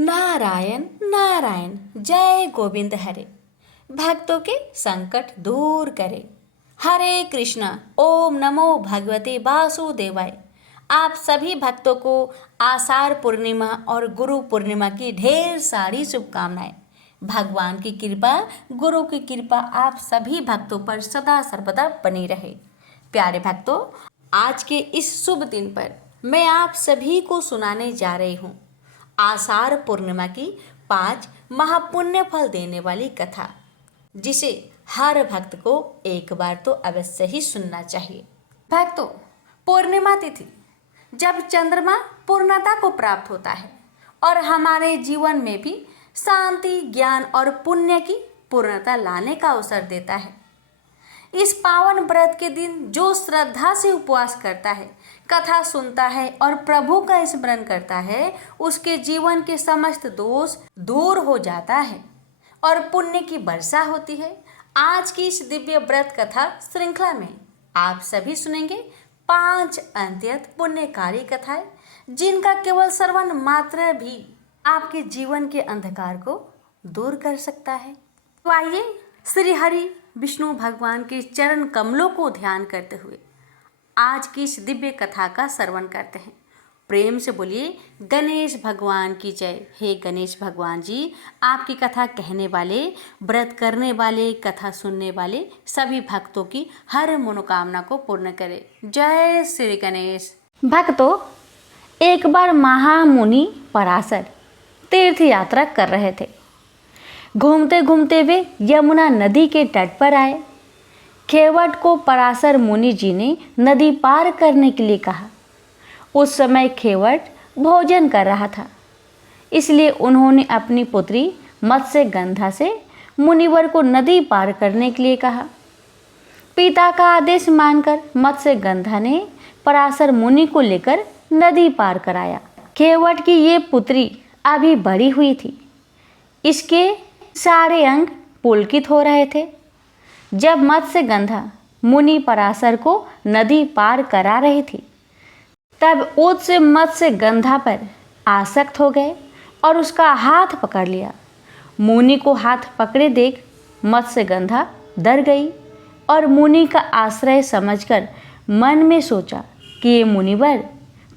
नारायण नारायण जय गोविंद हरे। भक्तों के संकट दूर करे। हरे कृष्णा ओम नमो भगवते वासुदेवाय। आप सभी भक्तों को आषाढ़ पूर्णिमा और गुरु पूर्णिमा की ढेर सारी शुभकामनाएं। भगवान की कृपा, गुरु की कृपा आप सभी भक्तों पर सदा सर्वदा बनी रहे। प्यारे भक्तों, आज के इस शुभ दिन पर मैं आप सभी को सुनाने जा रही हूँ आषाढ़ पूर्णिमा की 5 महापुण्य फल देने वाली कथा, जिसे हर भक्त को एक बार तो अवश्य ही सुनना चाहिए। भक्तों, पूर्णिमा तिथि जब चंद्रमा पूर्णता को प्राप्त होता है और हमारे जीवन में भी शांति, ज्ञान और पुण्य की पूर्णता लाने का अवसर देता है। इस पावन व्रत के दिन जो श्रद्धा से उपवास करता है, कथा सुनता है और प्रभु का स्मरण करता है, उसके जीवन के समस्त दोष दूर हो जाता है और पुण्य की वर्षा होती है। आज की इस दिव्य व्रत कथा श्रृंखला में आप सभी सुनेंगे 5 अत्यंत पुण्यकारी कथाएं, जिनका केवल श्रवण मात्र भी आपके जीवन के अंधकार को दूर कर सकता है। तो आइए श्री हरि विष्णु भगवान के चरण कमलों को ध्यान करते हुए आज की इस दिव्य कथा का श्रवण करते हैं। प्रेम से बोलिए गणेश भगवान की जय। हे गणेश भगवान जी, आपकी कथा कहने वाले, व्रत करने वाले, कथा सुनने वाले सभी भक्तों की हर मनोकामना को पूर्ण करें। जय श्री गणेश। भक्तों, एक बार महामुनि पराशर तीर्थ यात्रा कर रहे थे। घूमते घूमते वे यमुना नदी के तट पर आए। खेवट को पराशर मुनि जी ने नदी पार करने के लिए कहा। उस समय खेवट भोजन कर रहा था, इसलिए उन्होंने अपनी पुत्री मत्स्यगंधा से मुनिवर को नदी पार करने के लिए कहा। पिता का आदेश मानकर मत्स्यगंधा ने पराशर मुनि को लेकर नदी पार कराया। खेवट की ये पुत्री अभी बड़ी हुई थी, इसके सारे अंग पुलकित हो रहे थे। जब मत्स्यगंधा मुनि पराशर को नदी पार करा रही थी, तब उत्स मत्स्यगंधा पर आसक्त हो गए और उसका हाथ पकड़ लिया। मुनि को हाथ पकड़े देख मत्स्यगंधा डर गई और मुनि का आश्रय समझकर मन में सोचा कि ये मुनिवर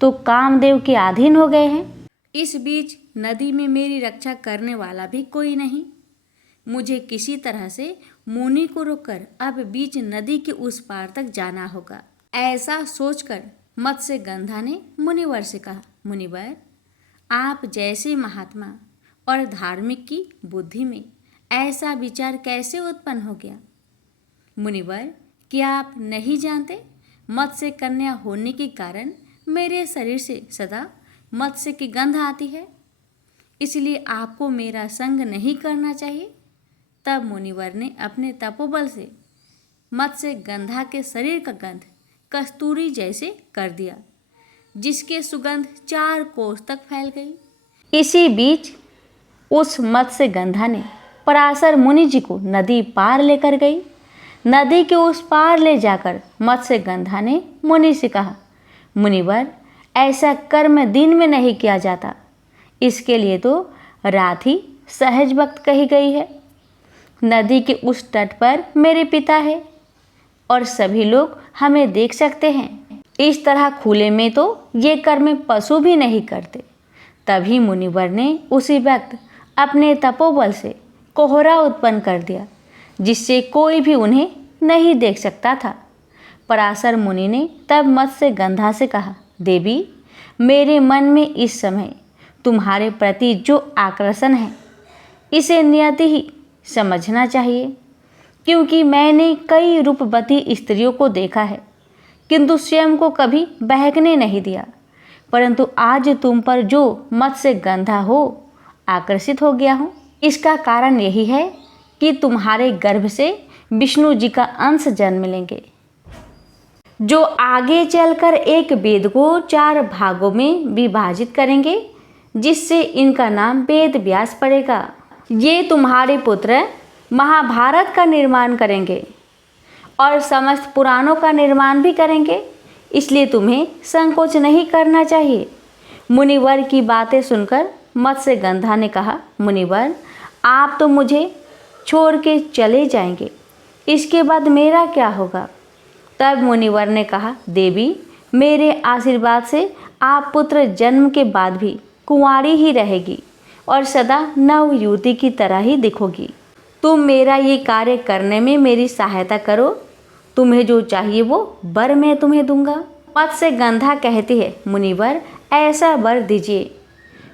तो कामदेव के अधीन हो गए हैं। इस बीच नदी में मेरी रक्षा करने वाला भी कोई नहीं। मुझे किसी तरह से मुनि को रोककर अब बीच नदी के उस पार तक जाना होगा। ऐसा सोचकर मत्स्यगंधा ने मुनिवर से कहा, मुनिवर, आप जैसे महात्मा और धार्मिक की बुद्धि में ऐसा विचार कैसे उत्पन्न हो गया? मुनिवर, क्या आप नहीं जानते, मत्स्य कन्या होने के कारण मेरे शरीर से सदा मत्स्य की गंध आती है, इसलिए आपको मेरा संग नहीं करना चाहिए। तब मुनिवर ने अपने तपोबल से मत्स्यगंधा के शरीर का गंध कस्तूरी जैसे कर दिया, जिसके सुगंध 4 कोस तक फैल गई। इसी बीच उस मत्स्यगंधा ने पराशर मुनि जी को नदी पार लेकर गई। नदी के उस पार ले जाकर मत्स्यगंधा ने मुनि से कहा, मुनिवर, ऐसा कर्म दिन में नहीं किया जाता, इसके लिए तो रात ही सहज वक्त कही गई है। नदी के उस तट पर मेरे पिता है और सभी लोग हमें देख सकते हैं। इस तरह खुले में तो ये कर्म पशु भी नहीं करते। तभी मुनिवर ने उसी वक्त अपने तपोबल से कोहरा उत्पन्न कर दिया, जिससे कोई भी उन्हें नहीं देख सकता था। पराशर मुनि ने तब मत्स्यगंधा से कहा, देवी, मेरे मन में इस समय तुम्हारे प्रति जो आकर्षण है, इसे नियति ही समझना चाहिए, क्योंकि मैंने कई रूपवती स्त्रियों को देखा है, किंतु स्वयं को कभी बहकने नहीं दिया, परंतु आज तुम पर जो मत्स्यगंधा हो आकर्षित हो गया हूँ। इसका कारण यही है कि तुम्हारे गर्भ से विष्णु जी का अंश जन्म लेंगे, जो आगे चलकर एक वेद को 4 भागों में विभाजित करेंगे, जिससे इनका नाम वेद व्यास पड़ेगा। ये तुम्हारे पुत्र महाभारत का निर्माण करेंगे और समस्त पुराणों का निर्माण भी करेंगे, इसलिए तुम्हें संकोच नहीं करना चाहिए। मुनिवर की बातें सुनकर मत्स्यगंधा ने कहा, मुनिवर आप तो मुझे छोड़ के चले जाएंगे, इसके बाद मेरा क्या होगा? तब मुनिवर ने कहा, देवी मेरे आशीर्वाद से आप पुत्र जन्म के बाद भी कुंवारी ही रहेगी और सदा नव युवती की तरह ही दिखोगी। तुम मेरा ये कार्य करने में मेरी सहायता करो, तुम्हें जो चाहिए वो वर मैं तुम्हें दूंगा। मत्स्यगंधा कहती है, मुनिवर ऐसा वर दीजिए,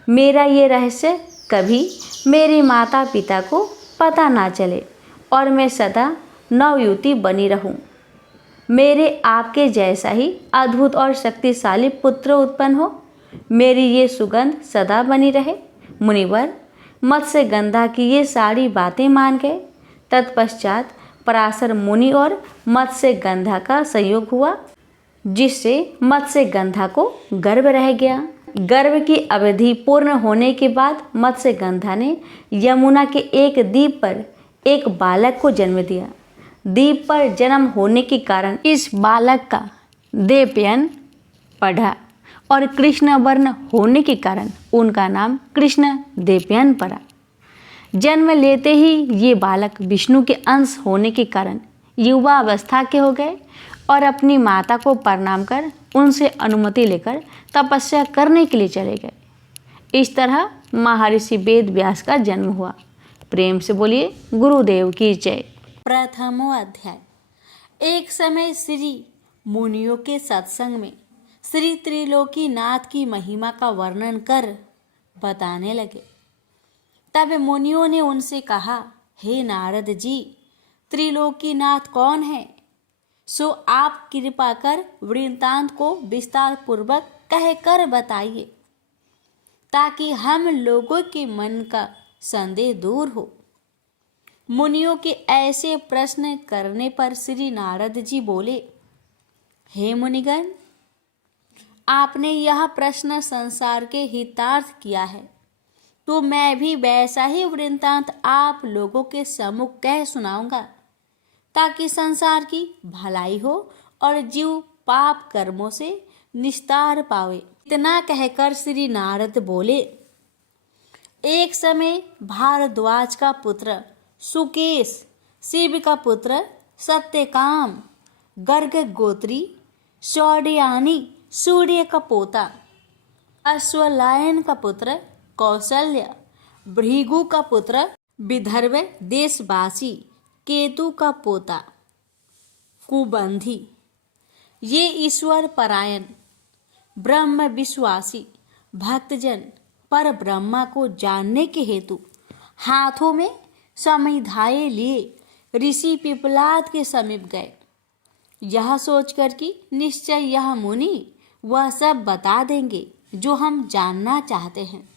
मेरा ये रहस्य कभी मेरे माता पिता को पता ना चले और मैं सदा नवयुवती बनी रहूं। मेरे आपके जैसा ही अद्भुत और शक्तिशाली पुत्र उत्पन्न हो, मेरी ये सुगंध सदा बनी रहे। मुनिवर मत्स्यगंधा की ये सारी बातें मान गए। तत्पश्चात पराशर मुनि और मत्स्यगंधा का संयोग हुआ, जिससे मत्स्यगंधा को गर्भ रह गया। गर्भ की अवधि पूर्ण होने के बाद मत्स्यगंधा ने यमुना के एक द्वीप पर एक बालक को जन्म दिया। द्वीप पर जन्म होने के कारण इस बालक का देवयन पड़ा और कृष्ण वर्ण होने के कारण उनका नाम कृष्ण देवयन पड़ा। जन्म लेते ही ये बालक विष्णु के अंश होने के कारण युवा अवस्था के हो गए और अपनी माता को प्रणाम कर उनसे अनुमति लेकर तपस्या करने के लिए चले गए। इस तरह महर्षि वेद व्यास का जन्म हुआ। प्रेम से बोलिए गुरुदेव की जय। प्रथमो अध्याय। एक समय श्री मुनियों के सत्संग में श्री त्रिलोकीनाथ की महिमा का वर्णन कर बताने लगे। तब मुनियों ने उनसे कहा, हे नारद जी, त्रिलोकीनाथ कौन है? सो आप कृपा कर वृत्तांत को विस्तार पूर्वक कह कर बताइए, ताकि हम लोगों के मन का संदेह दूर हो। मुनियों के ऐसे प्रश्न करने पर श्री नारद जी बोले, हे मुनिगण, आपने यह प्रश्न संसार के हितार्थ किया है, तो मैं भी वैसा ही वृत्तांत आप लोगों के सम्मुख कह सुनाऊंगा, ताकि संसार की भलाई हो और जीव पाप कर्मों से निस्तार पावे। इतना कहकर श्री नारद बोले, एक समय भारद्वाज का पुत्र सुकेश, शिव का पुत्र सत्यकाम, गर्ग गोत्री शौर्यानी सूर्य का पोता, अश्वलायन का पुत्र कौशल्य, भृगु का पुत्र विदर्भ देशवासी केतु का पोता कुबंधी, ये ईश्वर परायण ब्रह्म विश्वासी भक्तजन पर ब्रह्मा को जानने के हेतु हाथों में समिधाए लिए ऋषि पिपलाद के समीप गए। यह सोचकर कि निश्चय यह मुनि वह सब बता देंगे जो हम जानना चाहते हैं।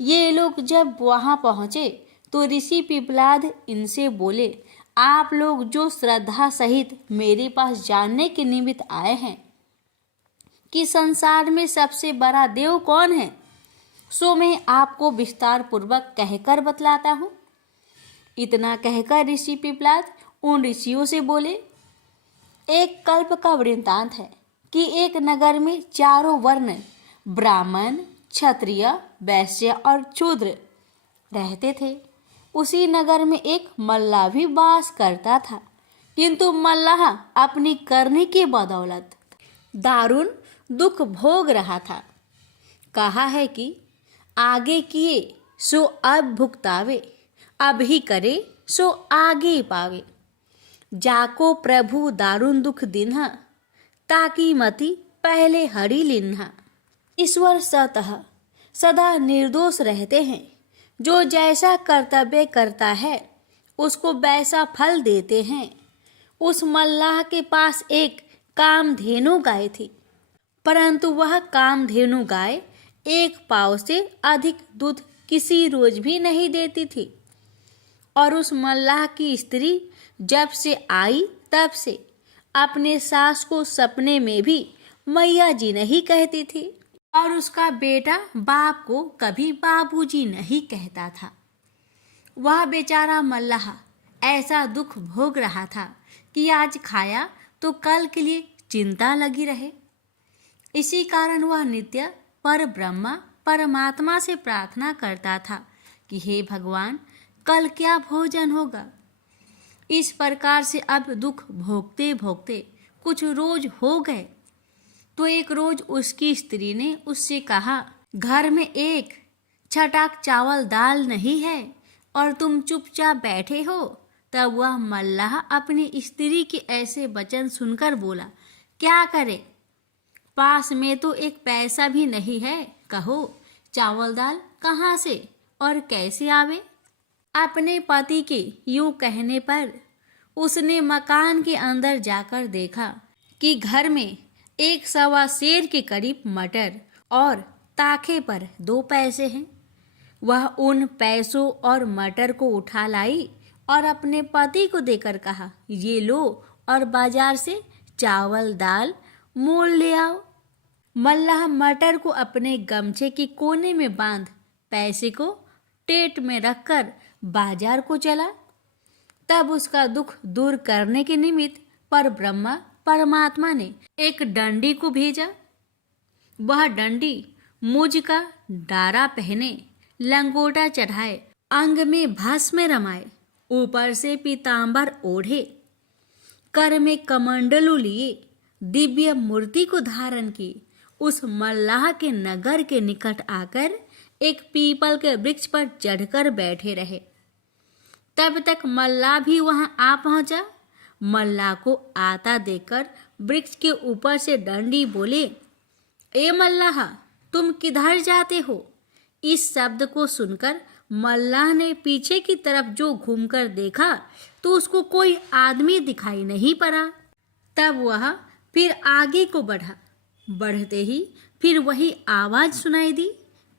ये लोग जब वहां पहुंचे तो ऋषि पिपलाद इनसे बोले, आप लोग जो श्रद्धा सहित मेरे पास जानने के निमित्त आए हैं कि संसार में सबसे बड़ा देव कौन है, सो मैं आपको विस्तार पूर्वक कहकर बतलाता हूँ। इतना कहकर ऋषि पिपलाद उन ऋषियों से बोले, एक कल्प का वृत्तांत है कि एक नगर में चारों वर्ण ब्राह्मण, क्षत्रिय, वैश्य और शूद्र रहते थे। उसी नगर में एक मल्लाह भी वास करता था, किंतु मल्लाह अपनी करनी की बदौलत दारुण दुख भोग रहा था। कहा है कि आगे किए सो अब भुगतावे, अब ही करे सो आगे पावे। जाको प्रभु दारुण दुख दिन्हा, ताकि मति पहले हरि लिन्हा। ईश्वर सतः सदा निर्दोष रहते हैं। जो जैसा कर्तव्य करता है उसको वैसा फल देते हैं। उस मल्लाह के पास एक कामधेनु गाय थी, परंतु वह कामधेनु गाय एक पाव से अधिक दूध किसी रोज भी नहीं देती थी। और उस मल्लाह की स्त्री जब से आई तब से अपने सास को सपने में भी मैया जी नहीं कहती थी, और उसका बेटा बाप को कभी बाबूजी नहीं कहता था। वह बेचारा मल्लाह ऐसा दुख भोग रहा था कि आज खाया तो कल के लिए चिंता लगी रहे। इसी कारण वह नित्य पर ब्रह्मा परमात्मा से प्रार्थना करता था कि हे भगवान, कल क्या भोजन होगा। इस प्रकार से अब दुख भोगते भोगते कुछ रोज हो गए तो एक रोज उसकी स्त्री ने उससे कहा, घर में एक छटाक चावल दाल नहीं है और तुम चुपचाप बैठे हो। तब वह मल्लाह अपनी स्त्री के ऐसे वचन सुनकर बोला, क्या करे, पास में तो एक पैसा भी नहीं है, कहो चावल दाल कहाँ से और कैसे आवे। अपने पति के यूं कहने पर उसने मकान के अंदर जाकर देखा कि घर में 1 सेर के करीब मटर और ताखे पर 2 पैसे हैं। वह उन पैसों और मटर को उठा लाई और अपने पति को देकर कहा, ये लो और बाजार से चावल दाल मोल ले आओ। मल्लाह मटर को अपने गमछे के कोने में बांध पैसे को टेट में रखकर बाजार को चला। तब उसका दुख दूर करने के निमित्त पर ब्रह्मा परमात्मा ने एक डंडी को भेजा। वह डंडी मुझ का डारा पहने, लंगोटा चढ़ाए, अंग में भस्म रमाए, ऊपर से पीतांबर ओढ़े, कर में कमंडलू लिए, दिव्य मूर्ति को धारण की, उस मल्लाह के नगर के निकट आकर एक पीपल के वृक्ष पर चढ़कर बैठे रहे। तब तक मल्लाह भी वहां आ पहुंचा। मल्लाह को आता देखकर वृक्ष के ऊपर से डंडी बोले, ए मल्लाह, तुम किधर जाते हो। इस शब्द को सुनकर मल्लाह ने पीछे की तरफ जो घूमकर देखा तो उसको कोई आदमी दिखाई नहीं पड़ा। तब वह फिर आगे को बढ़ा। बढ़ते ही फिर वही आवाज सुनाई दी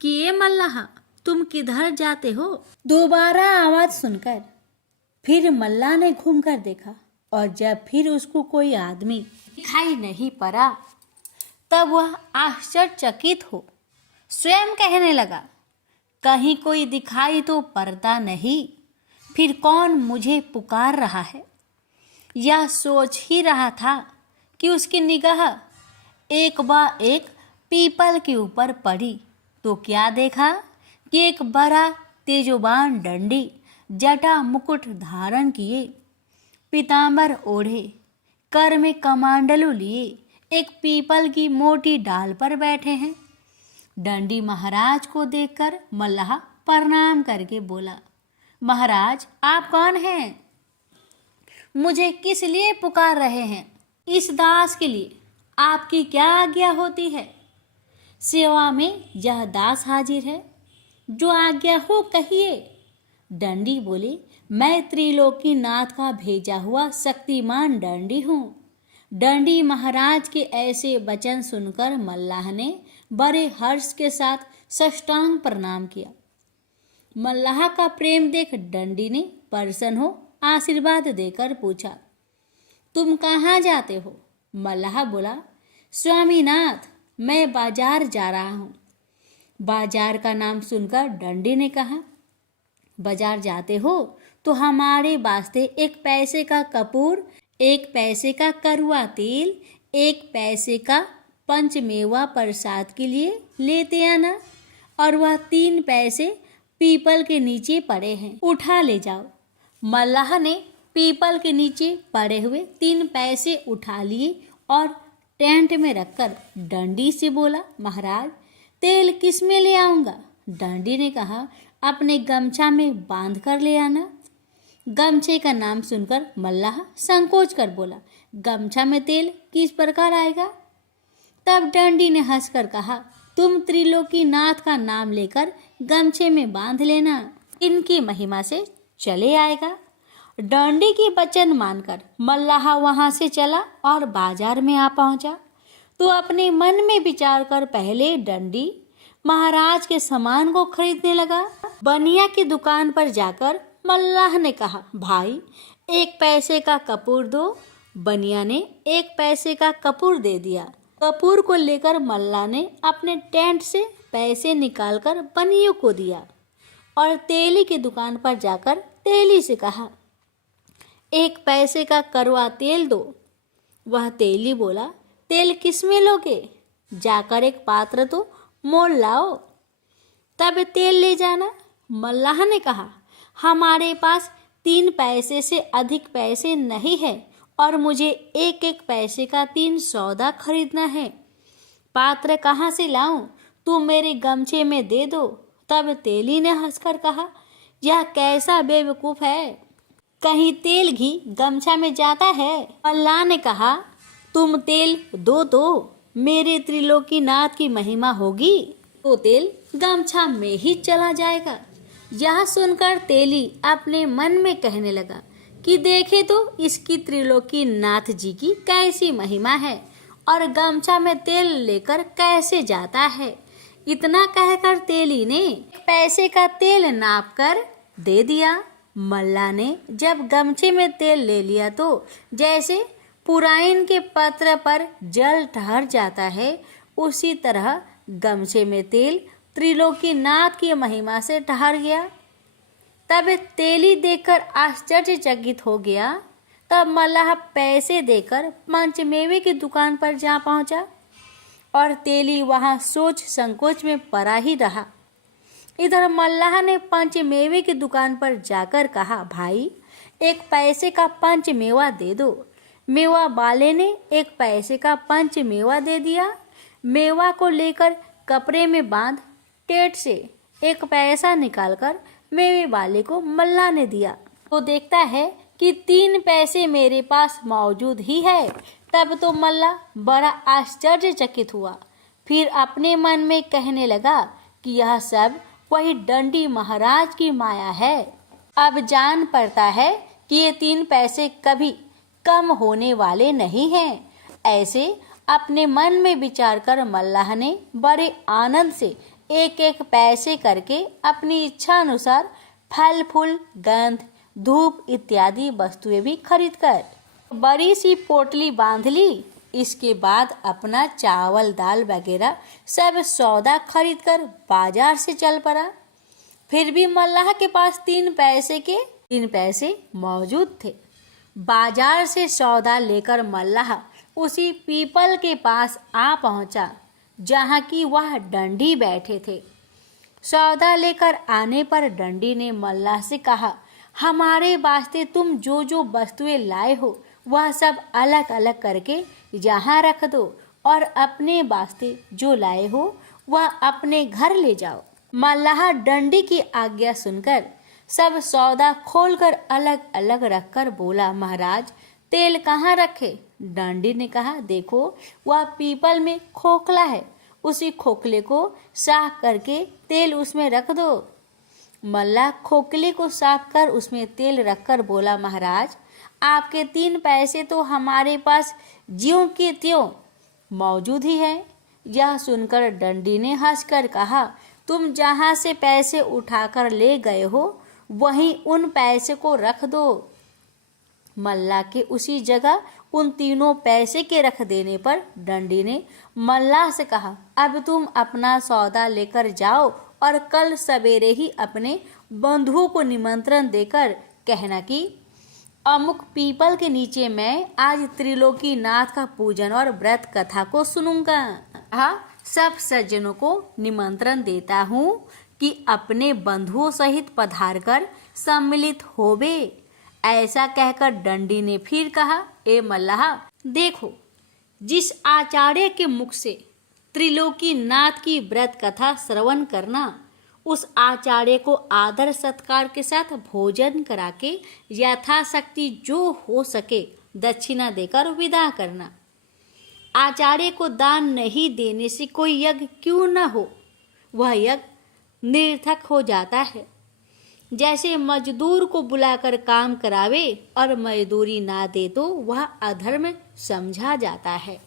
कि ए मल्लाह, तुम किधर जाते हो। दोबारा आवाज सुनकर फिर मल्लाह ने घूमकर देखा और जब फिर उसको कोई आदमी दिखाई नहीं पड़ा तब वह आश्चर्यचकित हो स्वयं कहने लगा, कहीं कोई दिखाई तो पड़ता नहीं, फिर कौन मुझे पुकार रहा है। यह सोच ही रहा था कि उसकी निगाह एक पीपल के ऊपर पड़ी तो क्या देखा कि एक बड़ा तेजोबान डंडी, जटा मुकुट धारण किए, पीतांबर ओढ़े, कर में कमांडलू लिए, एक पीपल की मोटी डाल पर बैठे हैं। डंडी महाराज को देखकर मल्लाह प्रणाम करके बोला, महाराज आप कौन हैं, मुझे किस लिए पुकार रहे हैं। इस दास के लिए आपकी क्या आज्ञा होती है। सेवा में यह दास हाजिर है, जो आज्ञा हो कहिए। डंडी बोले, मैं त्रिलोकी नाथ का भेजा हुआ शक्तिमान डंडी हूँ। डंडी महाराज के ऐसे वचन सुनकर मल्लाह ने बड़े हर्ष के साथ साष्टांग प्रणाम किया। मल्लाह का प्रेम देख डंडी ने प्रसन्न हो आशीर्वाद देकर पूछा, तुम कहाँ जाते हो। मल्लाह बोला, स्वामीनाथ, मैं बाजार जा रहा हूँ। बाजार का नाम सुनकर डंडी ने कहा, बाजार जाते हो तो हमारे वास्ते 1 पैसे का कपूर, 1 पैसे का करुआ तेल, 1 पैसे का पंचमेवा प्रसाद के लिए लेते आना, और वह 3 पैसे पीपल के नीचे पड़े हैं, उठा ले जाओ। मल्लाह ने पीपल के नीचे पड़े हुए 3 पैसे उठा लिए और टेंट में रखकर डंडी से बोला, महाराज तेल किस में ले आऊँगा। डंडी ने कहा, अपने गमछा में बांध कर ले आना। गमछे का नाम सुनकर मल्लाह संकोच कर बोला, गमछा में तेल किस प्रकार आएगा। तब डंडी ने हंसकर कहा, तुम त्रिलोकी नाथ का नाम लेकर गमछे में बांध लेना, इनकी महिमा से चले आएगा। डंडी की वचन मानकर मल्लाह वहां से चला और बाजार में आ पहुंचा तो अपने मन में विचार कर पहले डंडी महाराज के सामान को खरीदने लगा। बनिया की दुकान पर जाकर मल्लाह ने कहा, भाई 1 पैसे का कपूर दो। बनिया ने 1 पैसे का कपूर दे दिया। कपूर को लेकर मल्लाह ने अपने टेंट से पैसे निकालकर बनियों को दिया और तेली की दुकान पर जाकर तेली से कहा, 1 पैसे का कड़वा तेल दो। वह तेली बोला, तेल किस में लोगे, जाकर एक पात्र तो मोल लाओ। तब तेल ले जाना। मल्लाह ने कहा, हमारे पास 3 पैसे से अधिक पैसे नहीं है और मुझे 1-1 पैसे का 3 सौदा खरीदना है। पात्र कहाँ से लाऊं? तुम मेरे गमछे में दे दो। तब तेली ने हंसकर कहा, यह कैसा बेवकूफ है, कहीं तेल घी गमछा में जाता है। मल्लाह ने कहा, तुम तेल दो, मेरे त्रिलोकीनाथ की महिमा होगी तो तेल गमछा में ही चला जाएगा। यह सुनकर तेली अपने मन में कहने लगा कि देखे तो इसकी त्रिलोकीनाथ जी की कैसी महिमा है और गमछा में तेल लेकर कैसे जाता है। इतना कहकर तेली ने 1 पैसे का तेल नाप कर दे दिया। मल्लाह ने जब गमछे में तेल ले लिया तो जैसे पुराइन के पत्र पर जल ठहर जाता है, उसी तरह गमछे में तेल त्रिलोकीनाथ की महिमा से ठहर गया। तब तेली देखकर आश्चर्यचकित हो गया। तब मल्लाह पैसे देकर पंचमेवे की दुकान पर जा पहुंचा और तेली वहां सोच संकोच में पड़ा ही रहा। इधर मल्लाह ने पंचमेवे की दुकान पर जाकर कहा, भाई 1 पैसे का पंचमेवा दे दो। मेवा वाले ने 1 पैसे का पंचमेवा दे दिया। मेवा को लेकर कपड़े में बांध टेट से 1 पैसा निकालकर मेवे वाले को मल्लाह ने दिया। तो देखता है कि 3 पैसे मेरे पास मौजूद ही है। तब तो मल्लाह बड़ा आश्चर्यचकित हुआ। फिर अपने मन में कहने लगा कि यह सब वही डंडी महाराज की माया है। अब जान पड़ता है कि ये 3 पैसे कभी कम होने वाले नहीं हैं। ऐसे अपने मन में विचार कर मल्लाह ने बड़े आनंद से 1-1 पैसे करके अपनी इच्छा अनुसार फल फूल, गंध, धूप इत्यादि वस्तुएं भी खरीद कर बड़ी सी पोटली बांध ली। इसके बाद अपना चावल दाल वगैरह सब सौदा खरीद कर बाजार से चल पड़ा। फिर भी मल्लाह के पास 3 पैसे मौजूद थे। बाजार से सौदा लेकर मल्लाह उसी पीपल के पास आ पहुंचा जहां की वह डंडी बैठे थे। सौदा लेकर आने पर डंडी ने मल्लाह से कहा, हमारे वास्ते तुम जो जो वस्तुएं लाए हो वह सब अलग अलग करके यहाँ रख दो और अपने वास्ते जो लाए हो वह अपने घर ले जाओ। मल्लाह डंडी की आज्ञा सुनकर सब सौदा खोलकर अलग अलग रखकर बोला, महाराज तेल कहाँ रखे? डंडी ने कहा, देखो वह पीपल में खोखला है, उसी खोखले को साफ करके तेल उसमें रख दो। मल्लाह खोखले को साफ कर उसमें तेल रखकर बोला, महाराज आपके 3 पैसे तो हमारे पास ज्यों के त्यों मौजूद ही है। यह सुनकर डंडी ने हंसकर कहा, तुम जहाँ से पैसे उठाकर ले गए हो वहीं उन पैसे को रख दो। मल्लाह के उसी जगह उन 3 पैसे के रख देने पर डंडी ने मल्लाह से कहा, अब तुम अपना सौदा लेकर जाओ और कल सवेरे ही अपने बंधुओं को निमंत्रण देकर कहना कि अमुक पीपल के नीचे मैं आज त्रिलोकीनाथ का पूजन और व्रत कथा को सुनूंगा। हाँ, सब सज्जनों को निमंत्रण देता हूँ कि अपने बंधुओं सहित पधार कर सम्मिलित होवे। ऐसा कहकर डंडी ने फिर कहा, ए मल्लाह देखो, जिस आचार्य के मुख से त्रिलोकीनाथ की व्रत कथा श्रवण करना, उस आचार्य को आदर सत्कार के साथ भोजन करा के यथाशक्ति जो हो सके दक्षिणा देकर विदा करना। आचार्य को दान नहीं देने से कोई यज्ञ क्यों न हो, वह यज्ञ निरर्थक हो जाता है। जैसे मजदूर को बुलाकर काम करावे और मजदूरी ना दे तो वह अधर्म समझा जाता है।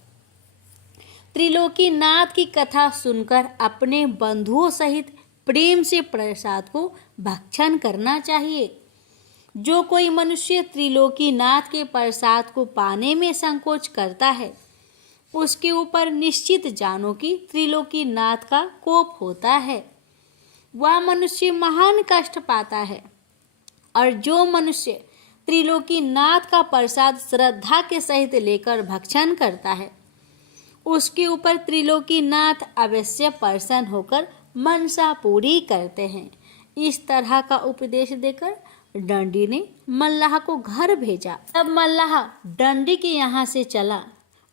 त्रिलोकीनाथ की कथा सुनकर अपने बंधुओं सहित प्रेम से प्रसाद को भक्षण करना चाहिए। जो कोई मनुष्य त्रिलोकीनाथ के प्रसाद को पाने में संकोच करता है, उसके ऊपर निश्चित जानो कि त्रिलोकीनाथ का कोप होता है, वह मनुष्य महान कष्ट पाता है। और जो मनुष्य त्रिलोकीनाथ का प्रसाद श्रद्धा के सहित लेकर भक्षण करता है, उसके ऊपर त्रिलोकीनाथ अवश्य प्रसन्न होकर मनसा पूरी करते हैं। इस तरह का उपदेश देकर डंडी ने मल्लाह को घर भेजा। तब मल्लाह डंडी के यहाँ से चला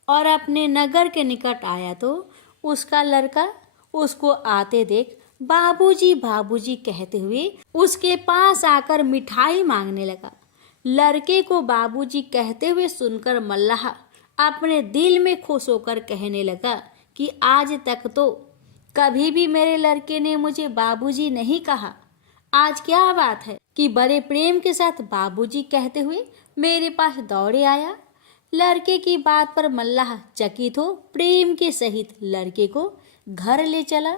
और अपने नगर के निकट आया तो उसका लड़का उसको आते देख बाबूजी बाबूजी कहते हुए उसके पास आकर मिठाई मांगने लगा। लड़के को बाबूजी कहते हुए सुनकर मल्लाह अपने दिल में खुश होकर कहने लगा कि आज तक तो कभी भी मेरे लड़के ने मुझे बाबूजी नहीं कहा। आज क्या बात है कि बड़े प्रेम के साथ बाबूजी कहते हुए मेरे पास दौड़े आया। लड़के की बात पर मल्लाह चकित हो प्रेम के सहित लड़के को घर ले चला।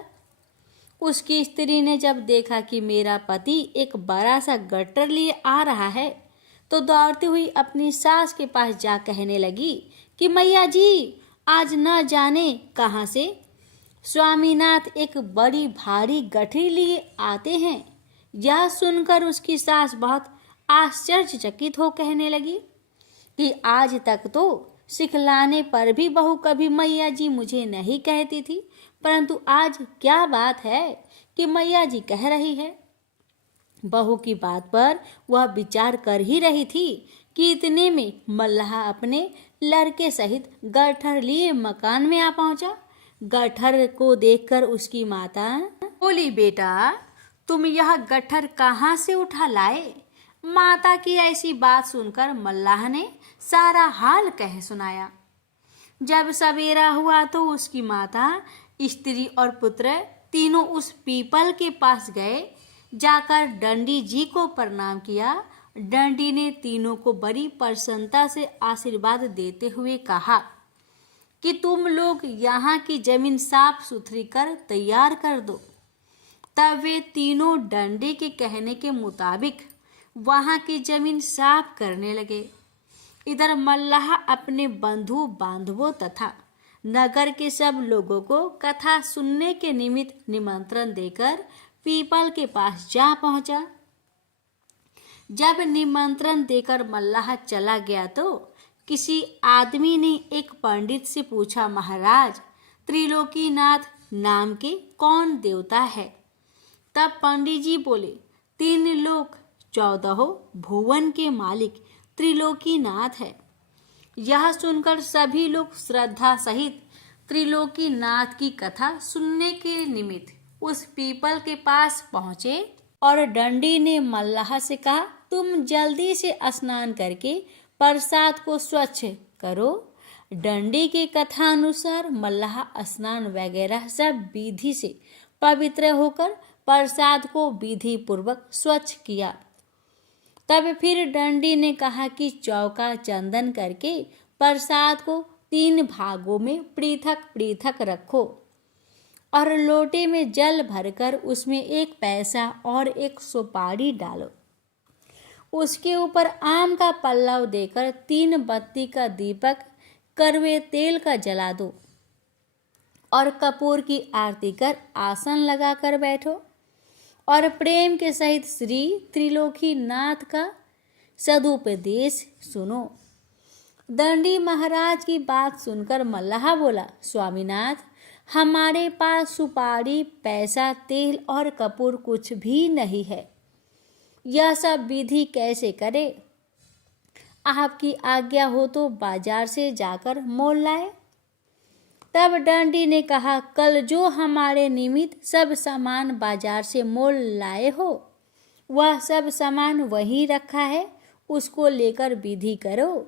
उसकी स्त्री ने जब देखा कि मेरा पति एक बड़ा सा गट्टर लिए आ रहा है तो दौड़ती हुई अपनी सास के पास जा कहने लगी कि मैया जी आज न जाने कहाँ से स्वामीनाथ एक बड़ी भारी गठरी लिए आते हैं। यह सुनकर उसकी सास बहुत आश्चर्यचकित हो कहने लगी कि आज तक तो सिखलाने पर भी बहू कभी मैया जी मुझे नहीं कहती थी, परंतु आज क्या बात है कि मैया जी कह रही है। बहू की बात पर वह विचार कर ही रही थी कि इतने में मल्लाह अपने लड़के सहित गट्ठर लिए मकान में आ पहुंचा। गट्ठर को देखकर उसकी माता बोली, बेटा तुम यह गट्ठर कहाँ से उठा लाए। माता की ऐसी बात सुनकर मल्लाह ने सारा हाल कह सुनाया। जब सवेरा हुआ तो उसकी माता, स्त्री और पुत्र तीनों उस पीपल के पास गए। जाकर डंडी जी को प्रणाम किया। डंडी ने तीनों को बड़ी प्रसन्नता से आशीर्वाद देते हुए कहा कि तुम लोग यहाँ की जमीन साफ सुथरी कर तैयार कर दो। तब वे तीनों डंडे के कहने के मुताबिक वहाँ की जमीन साफ करने लगे। इधर मल्लाह अपने बंधु बांधवों तथा नगर के सब लोगों को कथा सुनने के निमित्त निमंत्रण देकर पीपल के पास जा पहुंचा। जब निमंत्रण देकर मल्लाह चला गया तो किसी आदमी ने एक पंडित से पूछा, महाराज त्रिलोकीनाथ नाम के कौन देवता है। तब पंडित जी बोले, 3 लोक 14 भुवन के मालिक त्रिलोकीनाथ है। यह सुनकर सभी लोग श्रद्धा सहित त्रिलोकीनाथ की कथा सुनने के निमित्त उस पीपल के पास पहुँचे और डंडी ने मल्लाह से कहा, तुम जल्दी से स्नान करके प्रसाद को स्वच्छ करो। डंडी की कथा अनुसार मल्लाह स्नान वगैरह सब विधि से पवित्र होकर प्रसाद को विधि पूर्वक स्वच्छ किया। तब फिर डंडी ने कहा कि चौका चंदन करके प्रसाद को 3 भागों में पृथक पृथक रखो और लोटे में जल भरकर उसमें 1 पैसा और 1 सुपारी डालो। उसके ऊपर आम का पल्लव देकर 3 बत्ती का दीपक कड़वे तेल का जला दो और कपूर की आरती कर आसन लगाकर बैठो और प्रेम के सहित श्री त्रिलोकीनाथ का सदुपदेश सुनो। दंडी महाराज की बात सुनकर मल्लाह बोला, स्वामीनाथ हमारे पास सुपारी, पैसा, तेल और कपूर कुछ भी नहीं है। यह सब विधि कैसे करे। आपकी आज्ञा हो तो बाजार से जाकर मोल लाए। तब डंडी ने कहा, कल जो हमारे निमित्त सब सामान बाजार से मोल लाए हो वह सब सामान वहीं रखा है, उसको लेकर विधि करो।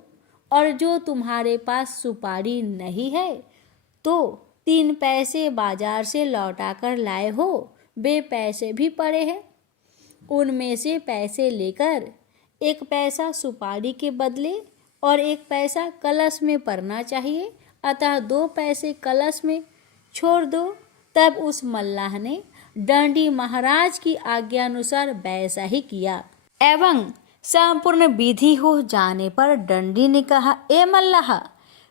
और जो तुम्हारे पास सुपारी नहीं है तो 3 पैसे बाजार से लौटाकर लाए हो, वे पैसे भी पड़े हैं। उनमें से पैसे लेकर 1 पैसा सुपारी के बदले और 1 पैसा कलश में पड़ना चाहिए, अतः 2 पैसे कलश में छोड़ दो। तब उस मल्लाह ने डंडी महाराज की आज्ञानुसार वैसा ही किया एवं संपूर्ण विधि हो जाने पर डंडी ने कहा, ए मल्लाह,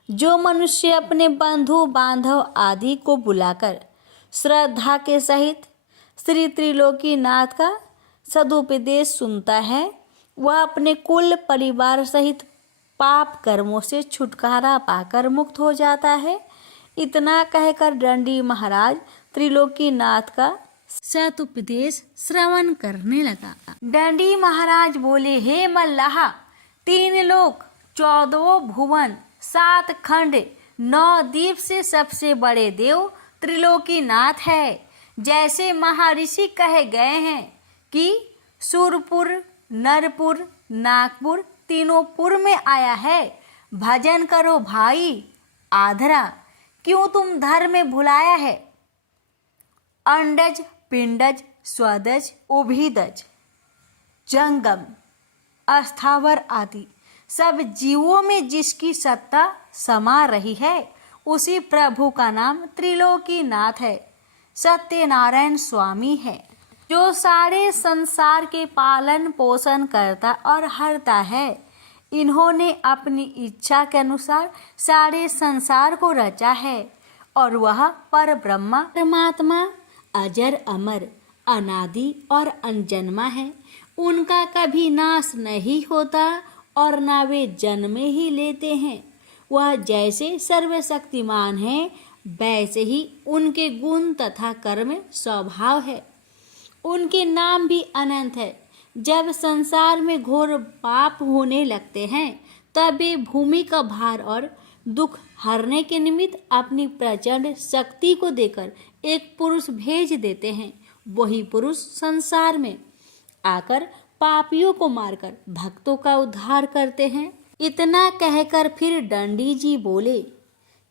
जो मनुष्य अपने बंधु बांधव आदि को बुलाकर श्रद्धा के सहित श्री त्रिलोकीनाथ का सदुपदेश सुनता है वह अपने कुल परिवार सहित पाप कर्मों से छुटकारा पाकर मुक्त हो जाता है। इतना कहकर डंडी महाराज त्रिलोकीनाथ का सतुपदेश श्रवण करने लगा। दंडी महाराज बोले, हे मल्लाह, 3 लोक, 14 भुवन, 7 खंड, 9 द्वीप से सबसे बड़े देव त्रिलोकीनाथ है। जैसे महर्षि कहे गए हैं कि सुरपुर, नरपुर, नागपुर तीनों पुर में आया है। भजन करो भाई आधरा, क्यों तुम धर्म में भुलाया है। अंडज, पिंडज, स्वदज, उभिदज, जंगम, अस्थावर आदि सब जीवों में जिसकी सत्ता समा रही है, उसी प्रभु का नाम त्रिलोकीनाथ है, सत्यनारायण स्वामी है, जो सारे संसार के पालन पोषण करता और हरता है। इन्होंने अपनी इच्छा के अनुसार सारे संसार को रचा है और वह परमात्मा अजर अमर, अनादि और अनजन्मा है। उनका कभी नाश नहीं होता और ना वे जन्म ही लेते हैं। वह जैसे सर्वशक्तिमान है, वैसे ही उनके गुण तथा कर्म स्वभाव है। उनके नाम भी अनंत है। जब संसार में घोर पाप होने लगते हैं, तब वे भूमि का भार और दुख हरने के निमित्त अपनी प्रचंड शक्ति को देकर एक पुरुष भेज देते हैं। वही पुरुष संसार में आकर पापियों को मारकर भक्तों का उद्धार करते हैं। इतना कहकर फिर दंडी जी बोले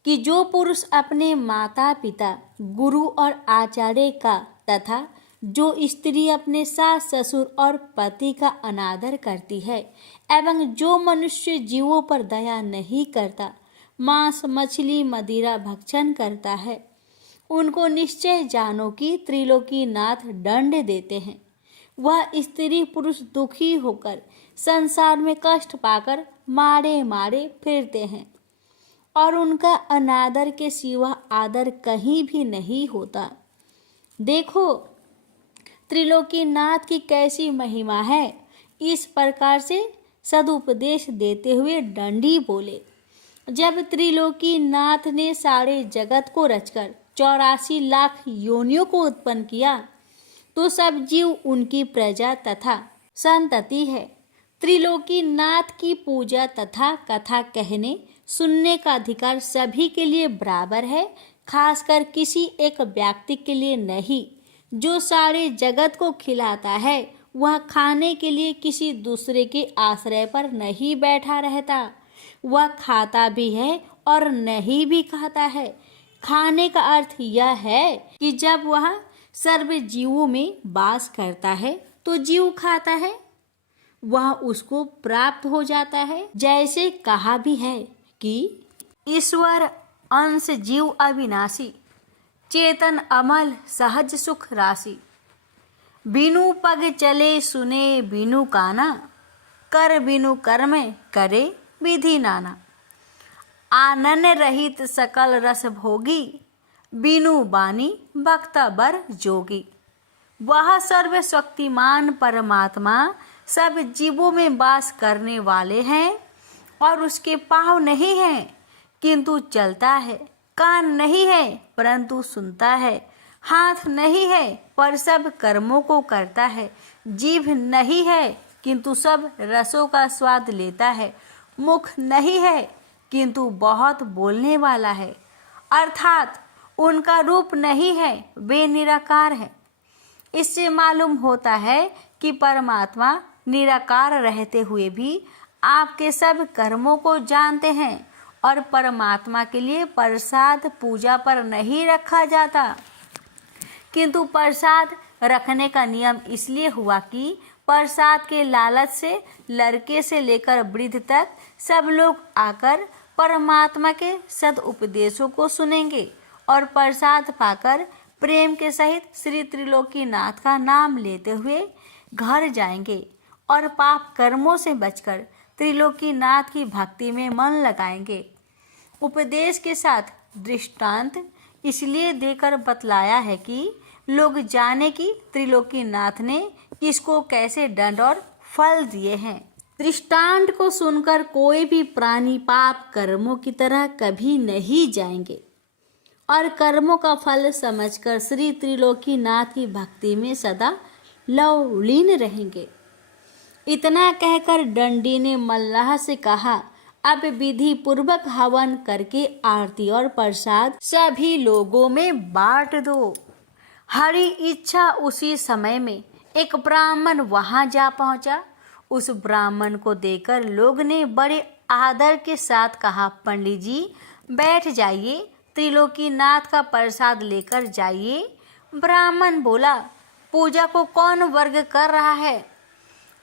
कि जो पुरुष अपने माता पिता, गुरु और आचार्य का तथा जो स्त्री अपने सास ससुर और पति का अनादर करती है एवं जो मनुष्य जीवों पर दया नहीं करता, मांस मछली मदिरा भक्षण करता है, उनको निश्चय जानो कि त्रिलोकीनाथ दंड देते हैं। वह स्त्री पुरुष दुखी होकर संसार में कष्ट पाकर मारे मारे फिरते हैं और उनका अनादर के सिवा आदर कहीं भी नहीं होता। देखो त्रिलोकीनाथ की कैसी महिमा है। इस प्रकार से सदुपदेश देते हुए दंडी बोले, जब त्रिलोकीनाथ ने सारे जगत को रचकर 84 लाख योनियों को उत्पन्न किया, तो सब जीव उनकी प्रजा तथा संतति है। त्रिलोकीनाथ की पूजा तथा कथा कहने सुनने का अधिकार सभी के लिए बराबर है, खासकर किसी एक व्यक्ति के लिए नहीं। जो सारे जगत को खिलाता है, वह खाने के लिए किसी दूसरे के आश्रय पर नहीं बैठा रहता। वह खाता भी है और नहीं भी खाता है। खाने का अर्थ यह है कि जब वह सर्व जीवों में वास करता है तो जीव खाता है, वह उसको प्राप्त हो जाता है। जैसे कहा भी है कि ईश्वर अंश जीव अविनाशी, चेतन अमल सहज सुख राशि, बिनु पग चले सुने बिनु काना, कर बिनु कर्म करे विधि नाना, आनन रहित सकल रस भोगी, बिनु बानी भक्ता बर जोगी। वह सर्वशक्तिमान परमात्मा सब जीवों में वास करने वाले हैं और उसके पाँव नहीं हैं किंतु चलता है, कान नहीं है परंतु सुनता है, हाथ नहीं है पर सब कर्मों को करता है, जीभ नहीं है किंतु सब रसों का स्वाद लेता है, मुख नहीं है किंतु बहुत बोलने वाला है, अर्थात उनका रूप नहीं है, वे निराकार है। इससे मालूम होता है कि परमात्मा निराकार रहते हुए भी आपके सब कर्मों को जानते हैं और परमात्मा के लिए प्रसाद पूजा पर नहीं रखा जाता, किंतु प्रसाद रखने का नियम इसलिए हुआ कि प्रसाद के लालच से लड़के से लेकर वृद्ध तक सब लोग आकर परमात्मा के सद उपदेशों को सुनेंगे और प्रसाद पाकर प्रेम के सहित श्री त्रिलोकीनाथ का नाम लेते हुए घर जाएंगे और पाप कर्मों से बचकर त्रिलोकीनाथ की भक्ति में मन लगाएंगे। उपदेश के साथ दृष्टांत इसलिए देकर बतलाया है कि लोग जाने कि त्रिलोकीनाथ ने किसको कैसे दंड और फल दिए हैं। दृष्टांत को सुनकर कोई भी प्राणी पाप कर्मों की तरह कभी नहीं जाएंगे और कर्मों का फल समझकर श्री त्रिलोकीनाथ की भक्ति में सदा लवलीन रहेंगे। इतना कहकर दंडी ने मल्लाह से कहा, अब विधि पूर्वक हवन करके आरती और प्रसाद सभी लोगों में बांट दो। हरि इच्छा उसी समय में एक ब्राह्मण वहां जा पहुंचा। उस ब्राह्मण को देखकर लोग ने बड़े आदर के साथ कहा, पंडित जी बैठ जाइए, त्रिलोकीनाथ का प्रसाद लेकर जाइए। ब्राह्मण बोला, पूजा को कौन वर्ग कर रहा है?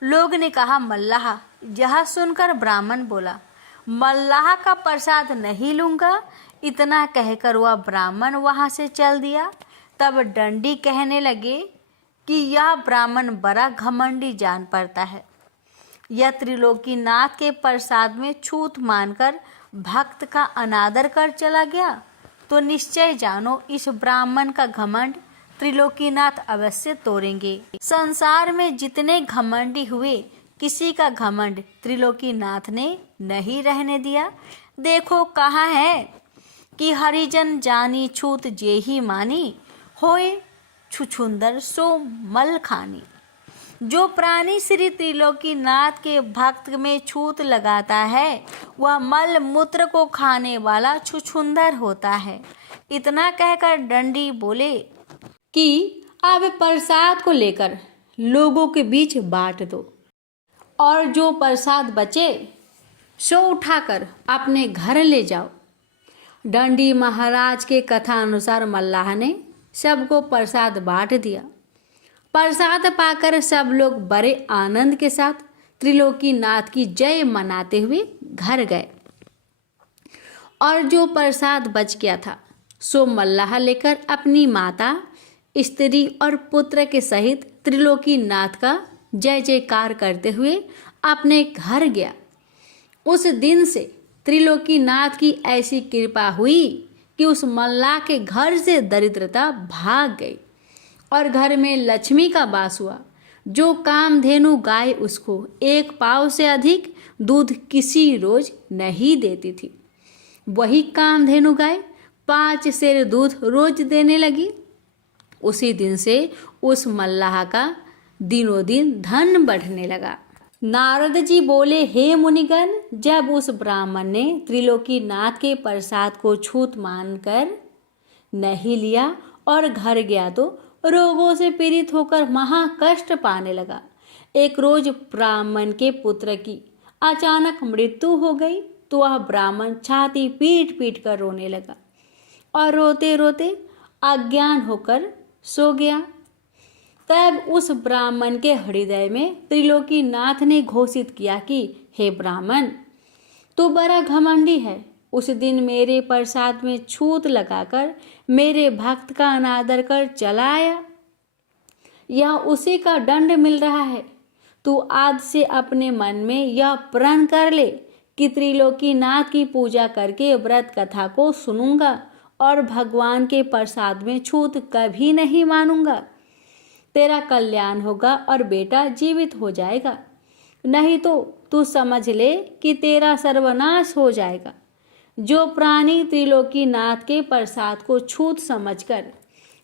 लोग ने कहा, मल्लाह। यह सुनकर ब्राह्मण बोला, मल्लाह का प्रसाद नहीं लूंगा। इतना कहकर वह ब्राह्मण वहां से चल दिया। तब दंडी कहने लगे कि यह ब्राह्मण बड़ा घमंडी जान पड़ता है। यह त्रिलोकीनाथ के प्रसाद में छूत मानकर भक्त का अनादर कर चला गया, तो निश्चय जानो इस ब्राह्मण का घमंड त्रिलोकीनाथ अवश्य तोड़ेंगे। संसार में जितने घमंडी हुए, किसी का घमंड त्रिलोकीनाथ ने नहीं रहने दिया। देखो कहा है कि हरिजन जानी छूत जेहि मानी, होए छुछुंदर सो मल खानी। जो प्राणी श्री त्रिलोकीनाथ के भक्त में छूत लगाता है, वह मल मूत्र को खाने वाला छुछुंदर होता है। इतना कहकर दंडी बोले कि अब प्रसाद को लेकर लोगों के बीच बांट दो, और जो प्रसाद बचे सो उठाकर अपने घर ले जाओ। दंडी महाराज के कथा अनुसार मल्लाह ने सबको प्रसाद बांट दिया। प्रसाद पाकर सब लोग बड़े आनंद के साथ त्रिलोकीनाथ की जय मनाते हुए घर गए। और जो प्रसाद बच गया था सो मल्लाह लेकर अपनी माता, स्त्री और पुत्र के सहित त्रिलोकीनाथ का जय जयकार करते हुए अपने घर गया। उस दिन से त्रिलोकीनाथ की ऐसी कृपा हुई कि उस मल्लाह के घर से दरिद्रता भाग गई और घर में लक्ष्मी का वास हुआ। जो कामधेनु गाय उसको एक पाव से अधिक दूध किसी रोज नहीं देती थी, वही कामधेनु गाय 5 सेर दूध रोज देने लगी। उसी दिन से उस मल्लाह का दिनों दिन धन बढ़ने लगा। नारद जी बोले, हे मुनिगण, जब उस ब्राह्मण ने त्रिलोकीनाथ के प्रसाद को छूत मानकर नहीं लिया और घर गया तो रोगों से पीड़ित होकर महा कष्ट पाने लगा। एक रोज ब्राह्मण के पुत्र की अचानक मृत्यु हो गई तो वह ब्राह्मण छाती पीट पीट कर रोने लगा और रोते रोते अज्ञान होकर सो गया। तब उस ब्राह्मण के हृदय में त्रिलोकीनाथ ने घोषित किया कि हे ब्राह्मण, तू बड़ा घमंडी है। उस दिन मेरे प्रसाद में छूत लगाकर मेरे भक्त का अनादर कर चला आया, यह उसी का दंड मिल रहा है। तू आज से अपने मन में यह प्रण कर ले कि त्रिलोकीनाथ की पूजा करके व्रत कथा को सुनूंगा और भगवान के प्रसाद में छूत कभी नहीं मानूंगा। तेरा कल्याण होगा और बेटा जीवित हो जाएगा, नहीं तो तू समझ ले कि तेरा सर्वनाश हो जाएगा। जो प्राणी त्रिलोकीनाथ के प्रसाद को छूत समझकर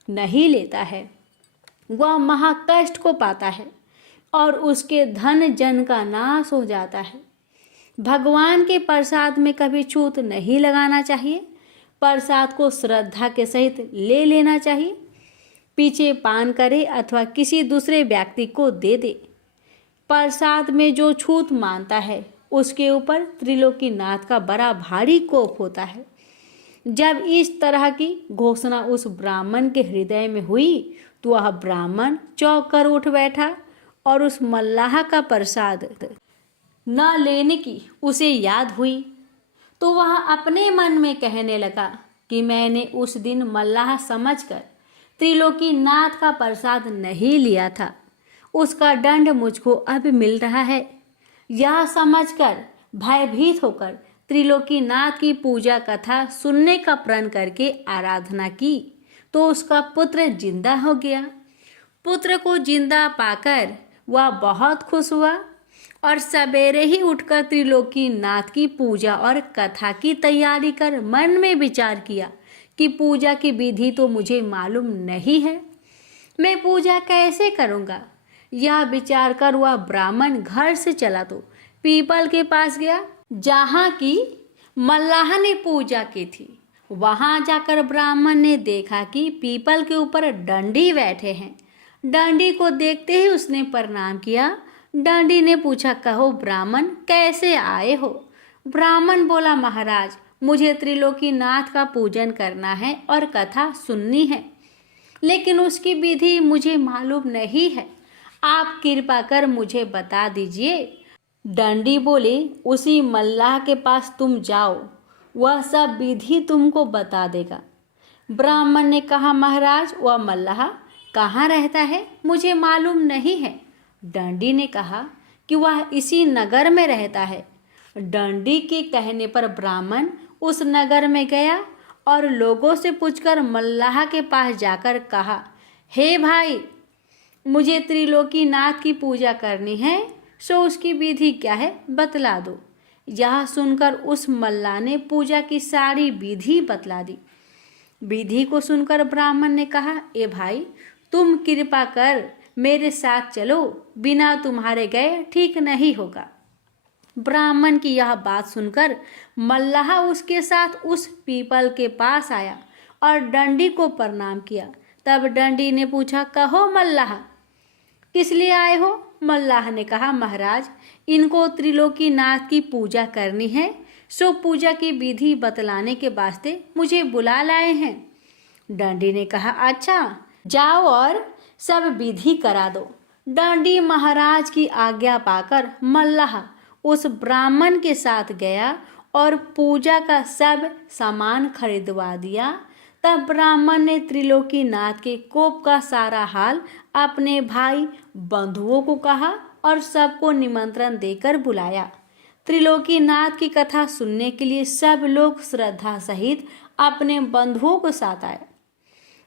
नहीं लेता है, वह महाकष्ट को पाता है और उसके धन जन का नाश हो जाता है। भगवान के प्रसाद में कभी छूत नहीं लगाना चाहिए। प्रसाद को श्रद्धा के सहित ले लेना चाहिए। पीछे पान करे अथवा किसी दूसरे व्यक्ति को दे दे। प्रसाद में जो छूत मानता है उसके ऊपर त्रिलोकीनाथ का बड़ा भारी कोप होता है। जब इस तरह की घोषणा उस ब्राह्मण के हृदय में हुई तो वह ब्राह्मण चौंक कर उठ बैठा और उस मल्लाह का प्रसाद न लेने की उसे याद हुई तो वह अपने मन में कहने लगा कि मैंने उस दिन मल्लाह समझकर त्रिलोकीनाथ का प्रसाद नहीं लिया था, उसका दंड मुझको अब मिल रहा है। यह समझकर भयभीत होकर त्रिलोकीनाथ की पूजा कथा सुनने का प्रण करके आराधना की तो उसका पुत्र जिंदा हो गया। पुत्र को जिंदा पाकर वह बहुत खुश हुआ और सवेरे ही उठकर त्रिलोकीनाथ की पूजा और कथा की तैयारी कर मन में विचार किया कि पूजा की विधि तो मुझे मालूम नहीं है, मैं पूजा कैसे करूँगा। यह विचार कर वह ब्राह्मण घर से चला तो पीपल के पास गया जहाँ की मल्लाह ने पूजा की थी। वहाँ जाकर ब्राह्मण ने देखा कि पीपल के ऊपर डंडी बैठे हैं। डंडी को देखते ही उसने प्रणाम किया। डंडी ने पूछा, कहो ब्राह्मण कैसे आए हो। ब्राह्मण बोला, महाराज मुझे त्रिलोकीनाथ का पूजन करना है और कथा सुननी है, लेकिन उसकी विधि मुझे मालूम नहीं है, आप कृपा कर मुझे बता दीजिए। डंडी बोले, उसी मल्लाह के पास तुम जाओ, वह सब विधि तुमको बता देगा। ब्राह्मण ने कहा, महाराज वह मल्लाह कहाँ रहता है, मुझे मालूम नहीं है। डंडी ने कहा कि वह इसी नगर में रहता है। डंडी के कहने पर ब्राह्मण उस नगर में गया और लोगों से पूछकर मल्लाह के पास जाकर कहा, हे भाई, मुझे त्रिलोकीनाथ की पूजा करनी है, सो उसकी विधि क्या है बतला दो। यह सुनकर उस मल्लाह ने पूजा की सारी विधि बतला दी। विधि को सुनकर ब्राह्मण ने कहा, ए भाई, तुम कृपा कर मेरे साथ चलो, बिना तुम्हारे गए ठीक नहीं होगा। ब्राह्मण की यह बात सुनकर मल्लाह उसके साथ उस पीपल के पास आया और डंडी को प्रणाम किया। तब डंडी ने पूछा, कहो मल्लाह किस लिए आए हो। मल्लाह ने कहा, महाराज इनको त्रिलोकीनाथ की पूजा करनी है, सो पूजा की विधि बतलाने के वास्ते मुझे बुला लाए हैं। डंडी ने कहा, अच्छा जाओ और सब विधि करा दो। डंडी महाराज की आज्ञा पाकर मल्लाह उस ब्राह्मण के साथ गया और पूजा का सब सामान खरीदवा दिया। तब ब्राह्मण ने त्रिलोकीनाथ के कोप का सारा हाल अपने भाई बंधुओं को कहा और सबको निमंत्रण देकर बुलाया। त्रिलोकीनाथ की कथा सुनने के लिए सब लोग श्रद्धा सहित अपने बंधुओं को साथ आए।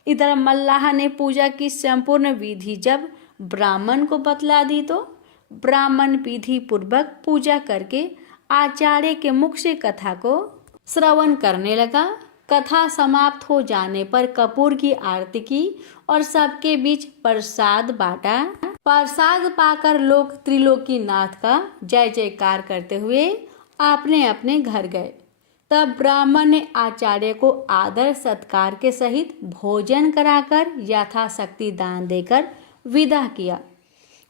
इधर मल्लाह ने पूजा की संपूर्ण विधि जब ब्राह्मण को बतला दी तो ब्राह्मण विधि पूर्वक पूजा करके आचार्य के मुख से कथा को श्रवण करने लगा। कथा समाप्त हो जाने पर कपूर की आरती की और सबके बीच प्रसाद बांटा। प्रसाद पाकर लोग त्रिलोकीनाथ का जय जयकार करते हुए अपने अपने घर गए। तब ब्राह्मण ने आचार्य को आदर सत्कार के सहित भोजन कराकर यथाशक्ति दान देकर विदा किया।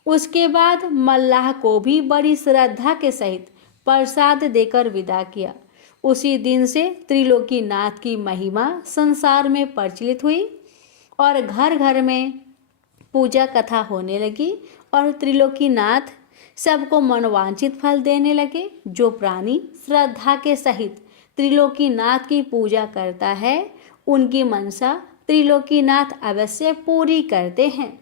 उसके बाद मल्लाह को भी बड़ी श्रद्धा के सहित प्रसाद देकर विदा किया। उसी दिन से त्रिलोकीनाथ की महिमा संसार में प्रचलित हुई और घर घर में पूजा कथा होने लगी और त्रिलोकीनाथ सबको मनवांछित फल देने लगे। जो प्राणी श्रद्धा के सहित त्रिलोकीनाथ की पूजा करता है, उनकी मनसा त्रिलोकीनाथ अवश्य पूरी करते हैं।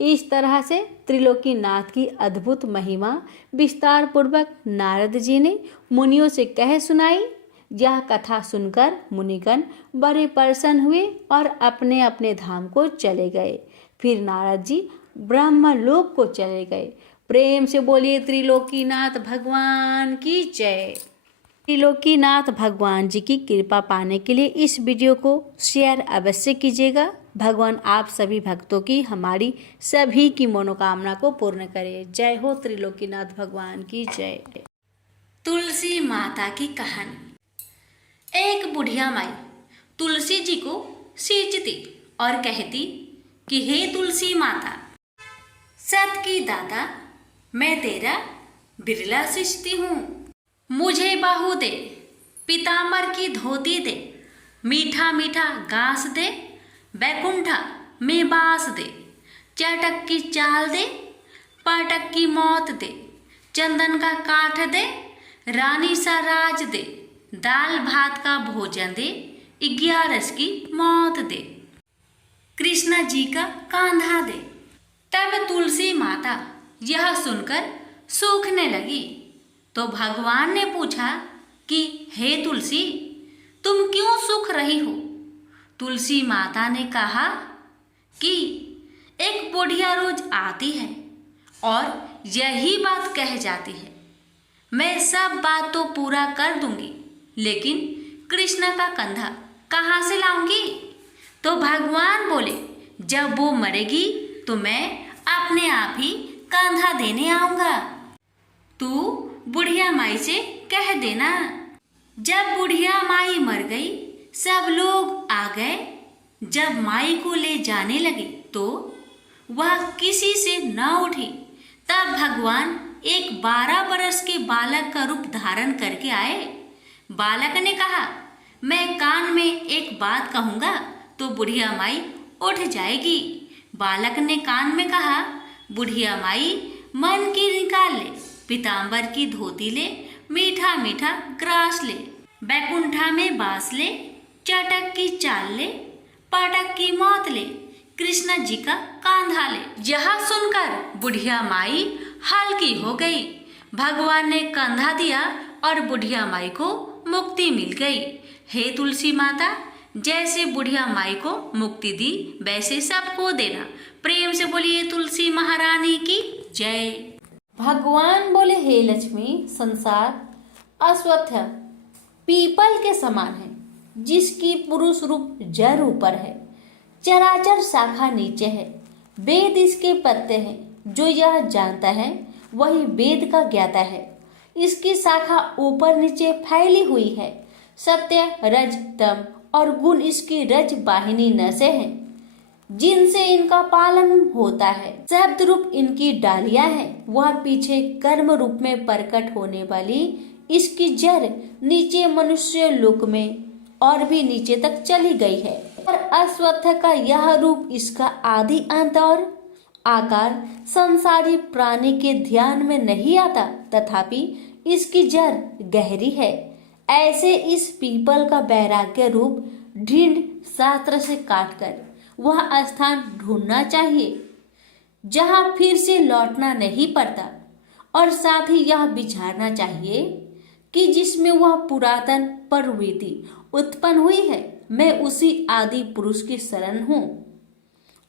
इस तरह से त्रिलोकीनाथ की अद्भुत महिमा विस्तार पूर्वक नारद जी ने मुनियों से कह सुनाई। यह कथा सुनकर मुनिगण बड़े प्रसन्न हुए और अपने अपने धाम को चले गए। फिर नारद जी ब्रह्मलोक को चले गए। प्रेम से बोलिए त्रिलोकीनाथ भगवान की जय। त्रिलोकीनाथ भगवान जी की कृपा पाने के लिए इस वीडियो को शेयर अवश्य कीजिएगा। भगवान आप सभी भक्तों की, हमारी सभी की मनोकामना को पूर्ण करे। जय हो त्रिलोकीनाथ भगवान की जय। तुलसी माता की कहानी। एक बुढ़िया माई तुलसी जी को सींचती और कहती कि हे तुलसी माता, सत की दाता, मैं तेरा बिरला सींचती हूँ, मुझे बाहु दे, पीताम्बर की धोती दे, मीठा मीठा घास दे, बैकुंठा में बास दे, चटक की चाल दे, पाटक की मौत दे, चंदन का काठ दे, रानी सा राज दे, दाल भात का भोजन दे, 11 की मौत दे, कृष्णा जी का कांधा दे। तब तुलसी माता यह सुनकर सूखने लगी तो भगवान ने पूछा कि हे तुलसी, तुम क्यों सूख रही हो। तुलसी माता ने कहा कि एक बुढ़िया रोज आती है और यही बात कह जाती है, मैं सब बात तो पूरा कर दूंगी, लेकिन कृष्ण का कंधा कहाँ से लाऊंगी? तो भगवान बोले, जब वो मरेगी तो मैं अपने आप ही कंधा देने आऊंगा। तू बुढ़िया माई से कह देना। जब बुढ़िया माई मर गई, सब लोग आ गए। जब माई को ले जाने लगे तो वह किसी से न उठी। तब भगवान एक 12 बरस के बालक का रूप धारण करके आए। बालक ने कहा, मैं कान में एक बात कहूँगा तो बुढ़िया माई उठ जाएगी। बालक ने कान में कहा, बुढ़िया माई मन की निकाल ले, पीताम्बर की धोती ले, मीठा मीठा ग्रास ले, बैकुंठा में बास ले, चटक की चाल ले, पटक की मौत ले, कृष्ण जी का कांधा ले। यह सुनकर बुढ़िया माई हल्की हो गई। भगवान ने कंधा दिया और बुढ़िया माई को मुक्ति मिल गई। हे तुलसी माता, जैसे बुढ़िया माई को मुक्ति दी वैसे सबको देना। प्रेम से बोलिए तुलसी महारानी की जय। भगवान बोले, हे लक्ष्मी, संसार अश्वत्थ पीपल के समान है, जिसकी पुरुष रूप जड़ ऊपर है, चराचर शाखा नीचे है, वेद इसके पत्ते हैं। जो यह जानता है वही वेद का ज्ञाता है। इसकी शाखा ऊपर नीचे फैली हुई है। सत्य, रज, तम और गुण इसकी रज वाहिनी नसें हैं, जिनसे इनका पालन होता है। शब्द रूप इनकी डालियां हैं। वह पीछे कर्म रूप में प्रकट होने वाली इसकी जड़ नीचे मनुष्य लोक में और भी नीचे तक चली गई है। और अश्वत्थ का यह रूप इसका आदि अंत और आकार संसारी प्राणी के ध्यान में नहीं आता, तथापि इसकी जड़ गहरी है। ऐसे इस पीपल का वैराग्य रूप ढींढ शास्त्र से काटकर वह स्थान ढूंढना चाहिए जहां फिर से लौटना नहीं पड़ता, और साथ ही यह विचारना चाहिए कि जिसमें वह पुरातन प्रवृत्ति उत्पन्न हुई है, मैं उसी आदि पुरुष की शरण हूँ।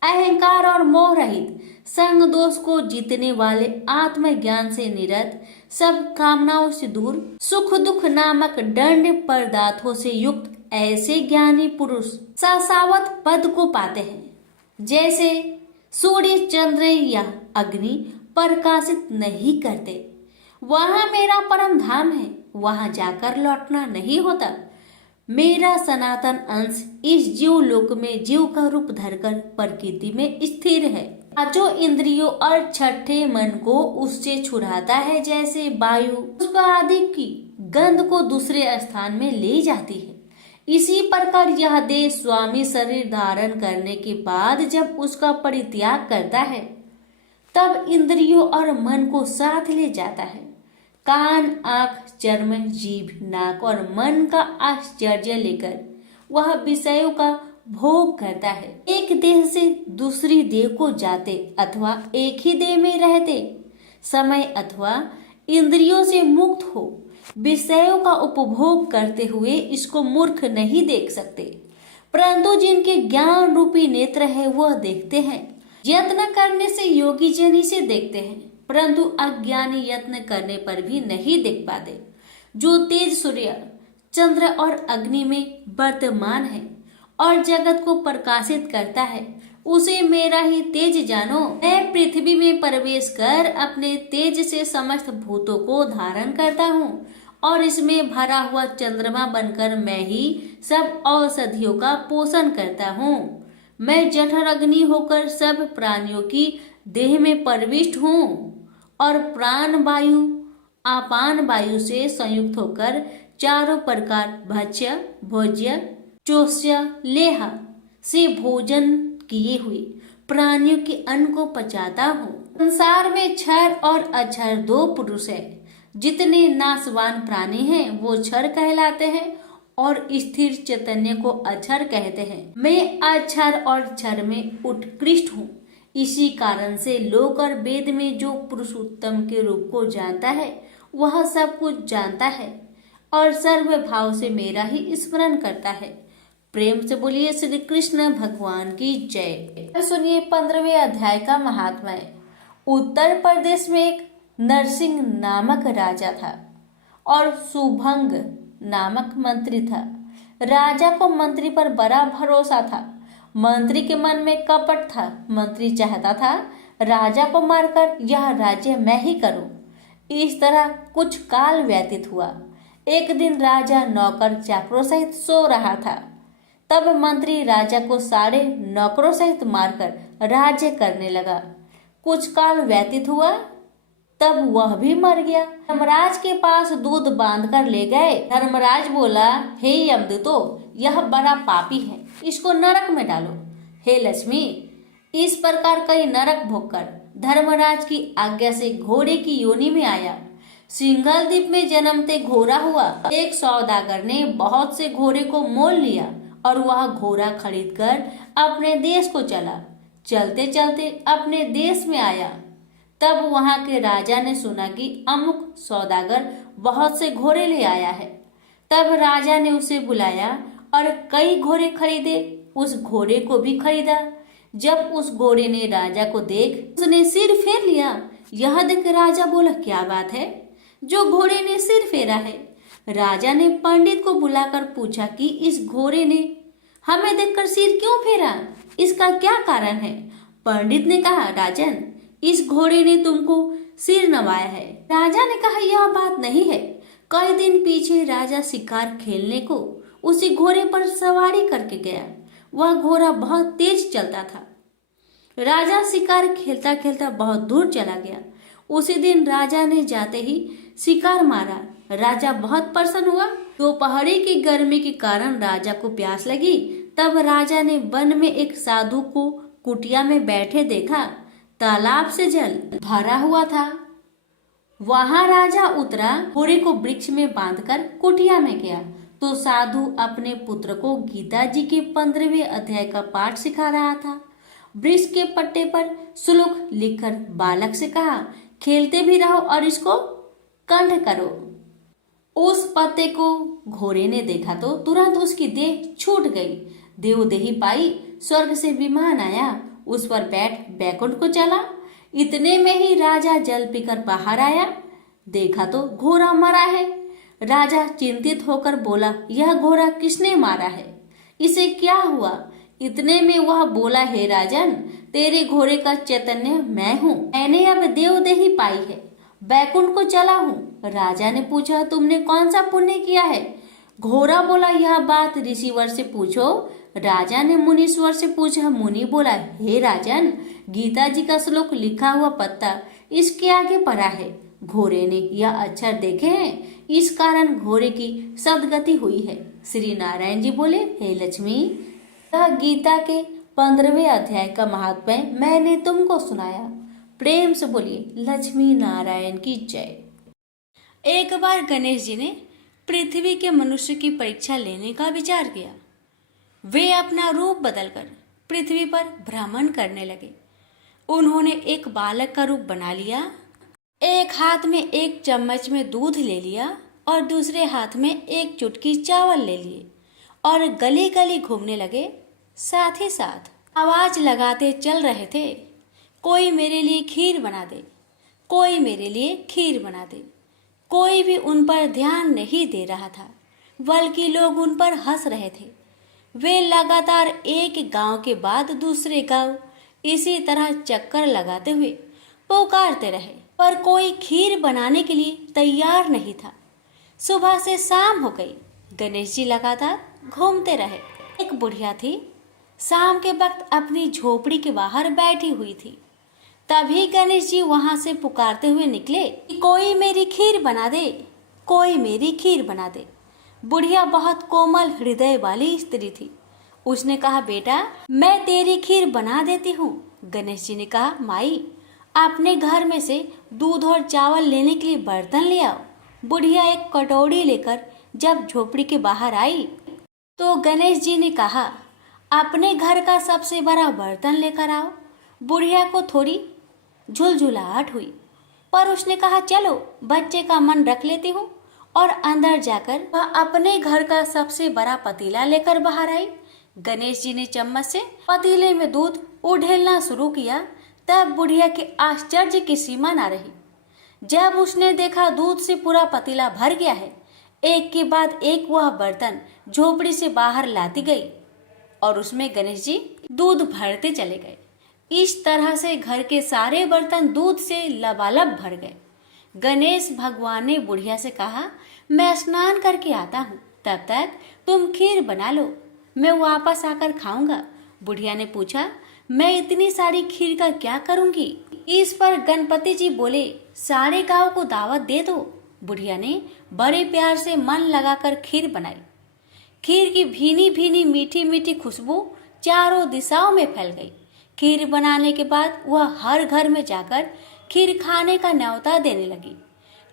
अहंकार और मोह रहित, संग दोष को जीतने वाले, आत्मज्ञान से निरत, सब कामनाओं से दूर, सुख दुख नामक दंड पदार्थों से युक्त ऐसे ज्ञानी पुरुष शाश्वत पद को पाते हैं। जैसे सूर्य, चंद्र या अग्नि प्रकाशित नहीं करते, वहां मेरा परम धाम है, वहां जाकर लौटना नहीं होता। मेरा सनातन अंश इस जीव लोक में जीव का रूप धरकर प्रकृति में स्थिर है। पांचों इंद्रियों और छठे मन को उससे छुड़ाता है, जैसे वायु पुष्प आदि की गंध को दूसरे स्थान में ले जाती है। इसी प्रकार यह देह स्वामी शरीर धारण करने के बाद जब उसका परित्याग करता है, तब इंद्रियों और मन को साथ ले जाता है। कान, आंख, चर्म, जीभ, नाक और मन का आश्चर्य लेकर वह विषयों का भोग करता है। एक देह से दूसरी देह को जाते अथवा एक ही देह में रहते समय अथवा इंद्रियों से मुक्त हो विषयों का उपभोग करते हुए इसको मूर्ख नहीं देख सकते, परंतु जिनके ज्ञान रूपी नेत्र है वह देखते हैं। यत्न करने से योगी जन इसे देखते हैं, परंतु अज्ञानी यत्न करने पर भी नहीं देख पाते। जो तेज सूर्य, चंद्र और अग्नि में वर्तमान है और जगत को प्रकाशित करता है, उसे मेरा ही तेज जानो। मैं पृथ्वी में प्रवेश कर अपने तेज से समस्त भूतों को धारण करता हूँ, और इसमें भरा हुआ चंद्रमा बनकर मैं ही सब औषधियों का पोषण करता हूँ। मैं जठर अग्नि होकर सब प्राणियों की देह में प्रविष्ट हूँ, और प्राण वायु अपान वायु से संयुक्त होकर चारों प्रकार भक्ष्य, भोज्य, चोष्य, लेह से भोजन किए हुए प्राणियों के अन्न को पचाता हूँ। संसार में क्षर और अक्षर दो पुरुष है। जितने नाशवान प्राणी हैं वो क्षर कहलाते हैं और स्थिर चैतन्य को अक्षर कहते हैं। मैं अक्षर और क्षर में उत्कृष्ट हूँ। इसी कारण से लोक और वेद में जो पुरुष उत्तम के रूप को जानता है वह सब कुछ जानता है और सर्व भाव से मेरा ही स्मरण करता है। प्रेम से बोलिए श्री कृष्ण भगवान की जय। सुनिए 15वें अध्याय का महात्म्य। उत्तर प्रदेश में एक नरसिंह नामक राजा था और सुभंग नामक मंत्री था। राजा को मंत्री पर बड़ा भरोसा था। मंत्री के मन में कपट था। मंत्री चाहता था राजा को मारकर यह राज्य मैं ही करूं। इस तरह कुछ काल व्यतीत हुआ। एक दिन राजा नौकर चाकरों सहित सो रहा था। तब मंत्री राजा को सारे नौकरों सहित मारकर राज्य करने लगा। कुछ काल व्यतीत हुआ, तब वह भी मर गया। धर्मराज के पास दूध बांध कर ले गए। धर्मराज बोला, हे यमदूतो, यह बड़ा पापी है, इसको नरक में डालो। हे लक्ष्मी, इस प्रकार कई नरक भोगकर धर्मराज की आज्ञा से घोड़े की योनि में आया। सिंघल द्वीप में जन्मते घोड़ा हुआ। एक सौदागर ने बहुत से घोड़े को मोल लिया और वह घोड़ा खरीदकर अपने देश को चला। चलते चलते अपने देश में आया। तब वहां के राजा ने सुना कि अमुक सौदागर बहुत से घोड़े ले आया है। तब राजा ने उसे बुलाया और कई घोड़े खरीदे। उस घोड़े को भी खरीदा। जब उस घोड़े ने राजा को देख उसने सिर फेर लिया। यह देख राजा बोला, क्या बात है, जो घोड़े ने सिर फेरा है। राजा ने पंडित को बुलाकर पूछा कि इस घोड़े ने हमें देखकर सिर क्यों फेरा, इसका क्या कारण है। पंडित ने कहा, राजन, इस घोड़े ने तुमको सिर नवाया है। राजा ने कहा, यह बात नहीं है। कई दिन पीछे राजा शिकार खेलने को उसी घोड़े पर सवारी करके गया। वह घोड़ा बहुत तेज चलता था। राजा शिकार खेलता खेलता बहुत दूर चला गया। उसी दिन राजा ने जाते ही शिकार मारा। राजा बहुत प्रसन्न हुआ। दोपहरी की गर्मी के कारण राजा को प्यास लगी। तब राजा ने वन में एक साधु को कुटिया में बैठे देखा। तालाब से जल भरा हुआ था। वहां राजा उतरा, घोड़े को वृक्ष में बांधकर कुटिया में गया तो साधु अपने पुत्र को गीता जी के 15वें अध्याय का पाठ सिखा रहा था। वृक्ष के पट्टे पर श्लोक लिखकर बालक से कहा, खेलते भी रहो और इसको कंठ करो। उस पत्ते को घोड़े ने देखा तो तुरंत उसकी देह छूट गई। देवदेही पाई, स्वर्ग से विमान आया, उस पर बैठ बैकुंठ को चला। इतने में ही राजा जल पीकर बाहर आया। देखा तो घोड़ा मरा है। राजा चिंतित होकर बोला, यह घोड़ा किसने मारा है, इसे क्या हुआ। इतने में वह बोला, हे राजन, तेरे घोड़े का चैतन्य मैं हूँ। मैंने अब देवदेही पाई है, बैकुंठ को चला हूँ। राजा ने पूछा, तुमने कौन सा पुण्य किया है। घोड़ा बोला, यह बात ऋषिवर से पूछो। राजा ने मुनीश्वर से पूछा। मुनि बोला, हे राजन, गीता जी का श्लोक लिखा हुआ पत्ता इसके आगे पड़ा है। घोड़े ने यह अक्षर देखे हैं, इस कारण घोड़े की सदगति हुई है। श्री नारायण जी बोले, हे लक्ष्मी, यह गीता के 15वें अध्याय का महात्म्य मैंने तुमको सुनाया। प्रेम से बोलिए लक्ष्मी नारायण की जय। एक बार गणेश जी ने पृथ्वी के मनुष्य की परीक्षा लेने का विचार किया। वे अपना रूप बदलकर पृथ्वी पर भ्रमण करने लगे। उन्होंने एक बालक का रूप बना लिया। एक हाथ में एक चम्मच में दूध ले लिया और दूसरे हाथ में एक चुटकी चावल ले लिए और गली गली घूमने लगे। साथ ही साथ आवाज लगाते चल रहे थे, कोई मेरे लिए खीर बना दे, कोई मेरे लिए खीर बना दे। कोई भी उन पर ध्यान नहीं दे रहा था, बल्कि लोग उन पर हंस रहे थे। वे लगातार एक गांव के बाद दूसरे गांव इसी तरह चक्कर लगाते हुए पुकारते रहे, पर कोई खीर बनाने के लिए तैयार नहीं था। सुबह से शाम हो गई। गणेश जी लगातार घूमते रहे। एक बुढ़िया थी, शाम के वक्त अपनी झोपड़ी के बाहर बैठी हुई थी। तभी गणेश जी वहां से पुकारते हुए निकले कि कोई मेरी खीर बना दे, कोई मेरी खीर बना दे। बुढ़िया बहुत कोमल हृदय वाली स्त्री थी। उसने कहा, बेटा, मैं तेरी खीर बना देती हूँ। गणेश जी ने कहा, माई, अपने घर में से दूध और चावल लेने के लिए बर्तन ले आओ। बुढ़िया एक कटोरी लेकर जब झोपड़ी के बाहर आई तो गणेश जी ने कहा, अपने घर का सबसे बड़ा बर्तन लेकर आओ। बुढ़िया को थोड़ी झुलझुलाहट हुई, पर उसने कहा, चलो बच्चे का मन रख लेती हूँ, और अंदर जाकर वह अपने घर का सबसे बड़ा पतीला लेकर बाहर आई। गणेश जी ने चम्मच से पतीले में दूध उड़ेलना शुरू किया। तब बुढ़िया के आश्चर्य की सीमा ना रही। जब उसने देखा दूध से पूरा पतीला भर गया है, एक के बाद एक वह बर्तन झोपड़ी से बाहर लाती गई और उसमें गणेश जी दूध भरते चले गए। इस तरह से घर के सारे बर्तन दूध से लबालब भर गए। गणेश भगवान ने बुढ़िया से कहा, मैं स्नान करके आता हूँ, तब तक तुम खीर बना लो, मैं वापस आकर खाऊंगा। बुढ़िया ने पूछा, मैं इतनी सारी खीर का क्या करूंगी? इस पर गणपति जी बोले, सारे गांव को दावत दे दो। बुढ़िया ने बड़े प्यार से मन लगाकर खीर बनाई। खीर की भीनी भीनी मीठी मीठी खुशबू चारों दिशाओं में फैल गई। खीर बनाने के बाद वह हर घर में जाकर खीर खाने का न्योता देने लगी।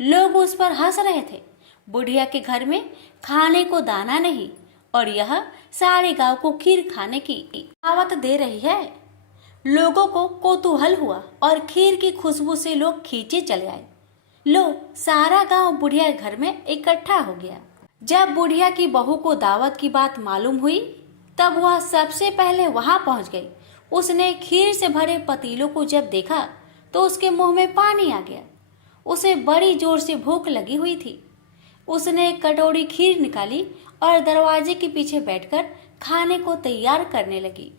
लोग उस पर हंस रहे थे। बुढ़िया के घर में खाने को दाना नहीं और यह सारे गांव को खीर खाने की दावत दे रही है। लोगों को कौतूहल हुआ और खीर की खुशबू से लोग खींचे चले आए। लो, सारा गांव बुढ़िया के घर में इकट्ठा हो गया। जब बुढ़िया की बहू को दावत की बात मालूम हुई, तब वह सबसे पहले वहां पहुंच गई। उसने खीर से भरे पतीलों को जब देखा तो उसके मुंह में पानी आ गया। उसे बड़ी जोर से भूख लगी हुई थी। उसने एक कटोरी खीर निकाली और दरवाजे के पीछे बैठकर खाने को तैयार करने लगी।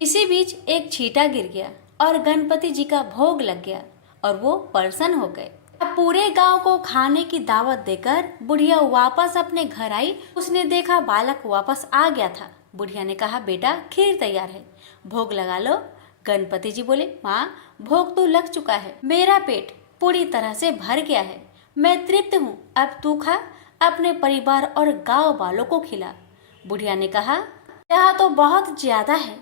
इसी बीच एक छींटा गिर गया और गणपति जी का भोग लग गया और वो प्रसन्न हो गए। अब पूरे गांव को खाने की दावत देकर बुढ़िया वापस अपने घर आई। उसने देखा बालक वापस आ गया था। बुढ़िया ने कहा, बेटा खीर तैयार है, भोग लगा लो। गणपति जी बोले, माँ भोग तो लग चुका है, मेरा पेट पूरी तरह से भर गया है, मैं तृप्त हूँ, अब तू खा, अपने परिवार और गांव वालों को खिला। बुढ़िया ने कहा, यह तो बहुत ज्यादा है,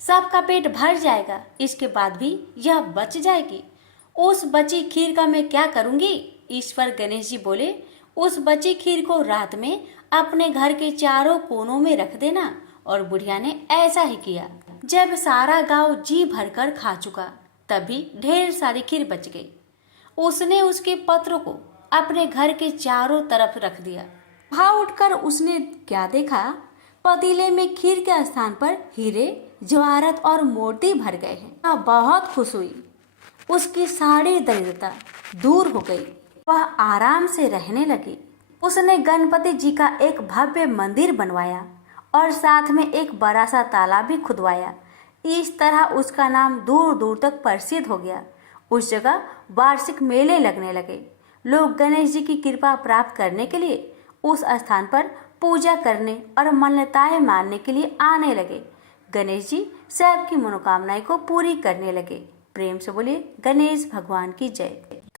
सबका पेट भर जाएगा, इसके बाद भी यह बच जाएगी। उस बची खीर का मैं क्या करूंगी? इस पर गणेश जी बोले, उस बची खीर को रात में अपने घर के चारों कोनों में रख देना। और बुढ़िया ने ऐसा ही किया। जब सारा गांव जी भरकर खा चुका, तभी ढेर सारी खीर बच गई। उसने उसके पत्रों को अपने घर के चारों तरफ रख दिया। वहां उठकर उसने क्या देखा? पतीले में खीर के स्थान पर हीरे, जवाहरात और मोती भर गए हैं। बहुत खुश हुई। उसकी सारी दरिद्रता दूर हो गई। वह आराम से रहने लगी। उसने गणपति जी का एक भव्य मंदिर बनवाया और साथ में एक बड़ा सा तालाब भी खुदवाया। इस तरह उसका नाम दूर दूर तक प्रसिद्ध हो गया। उस जगह वार्षिक मेले लगने लगे। लोग गणेश जी की कृपा प्राप्त करने के लिए उस स्थान पर पूजा करने और मान्यताएं मानने के लिए आने लगे। गणेश जी सबकी मनोकामनाएं को पूरी करने लगे। प्रेम से बोलिए गणेश भगवान की जय।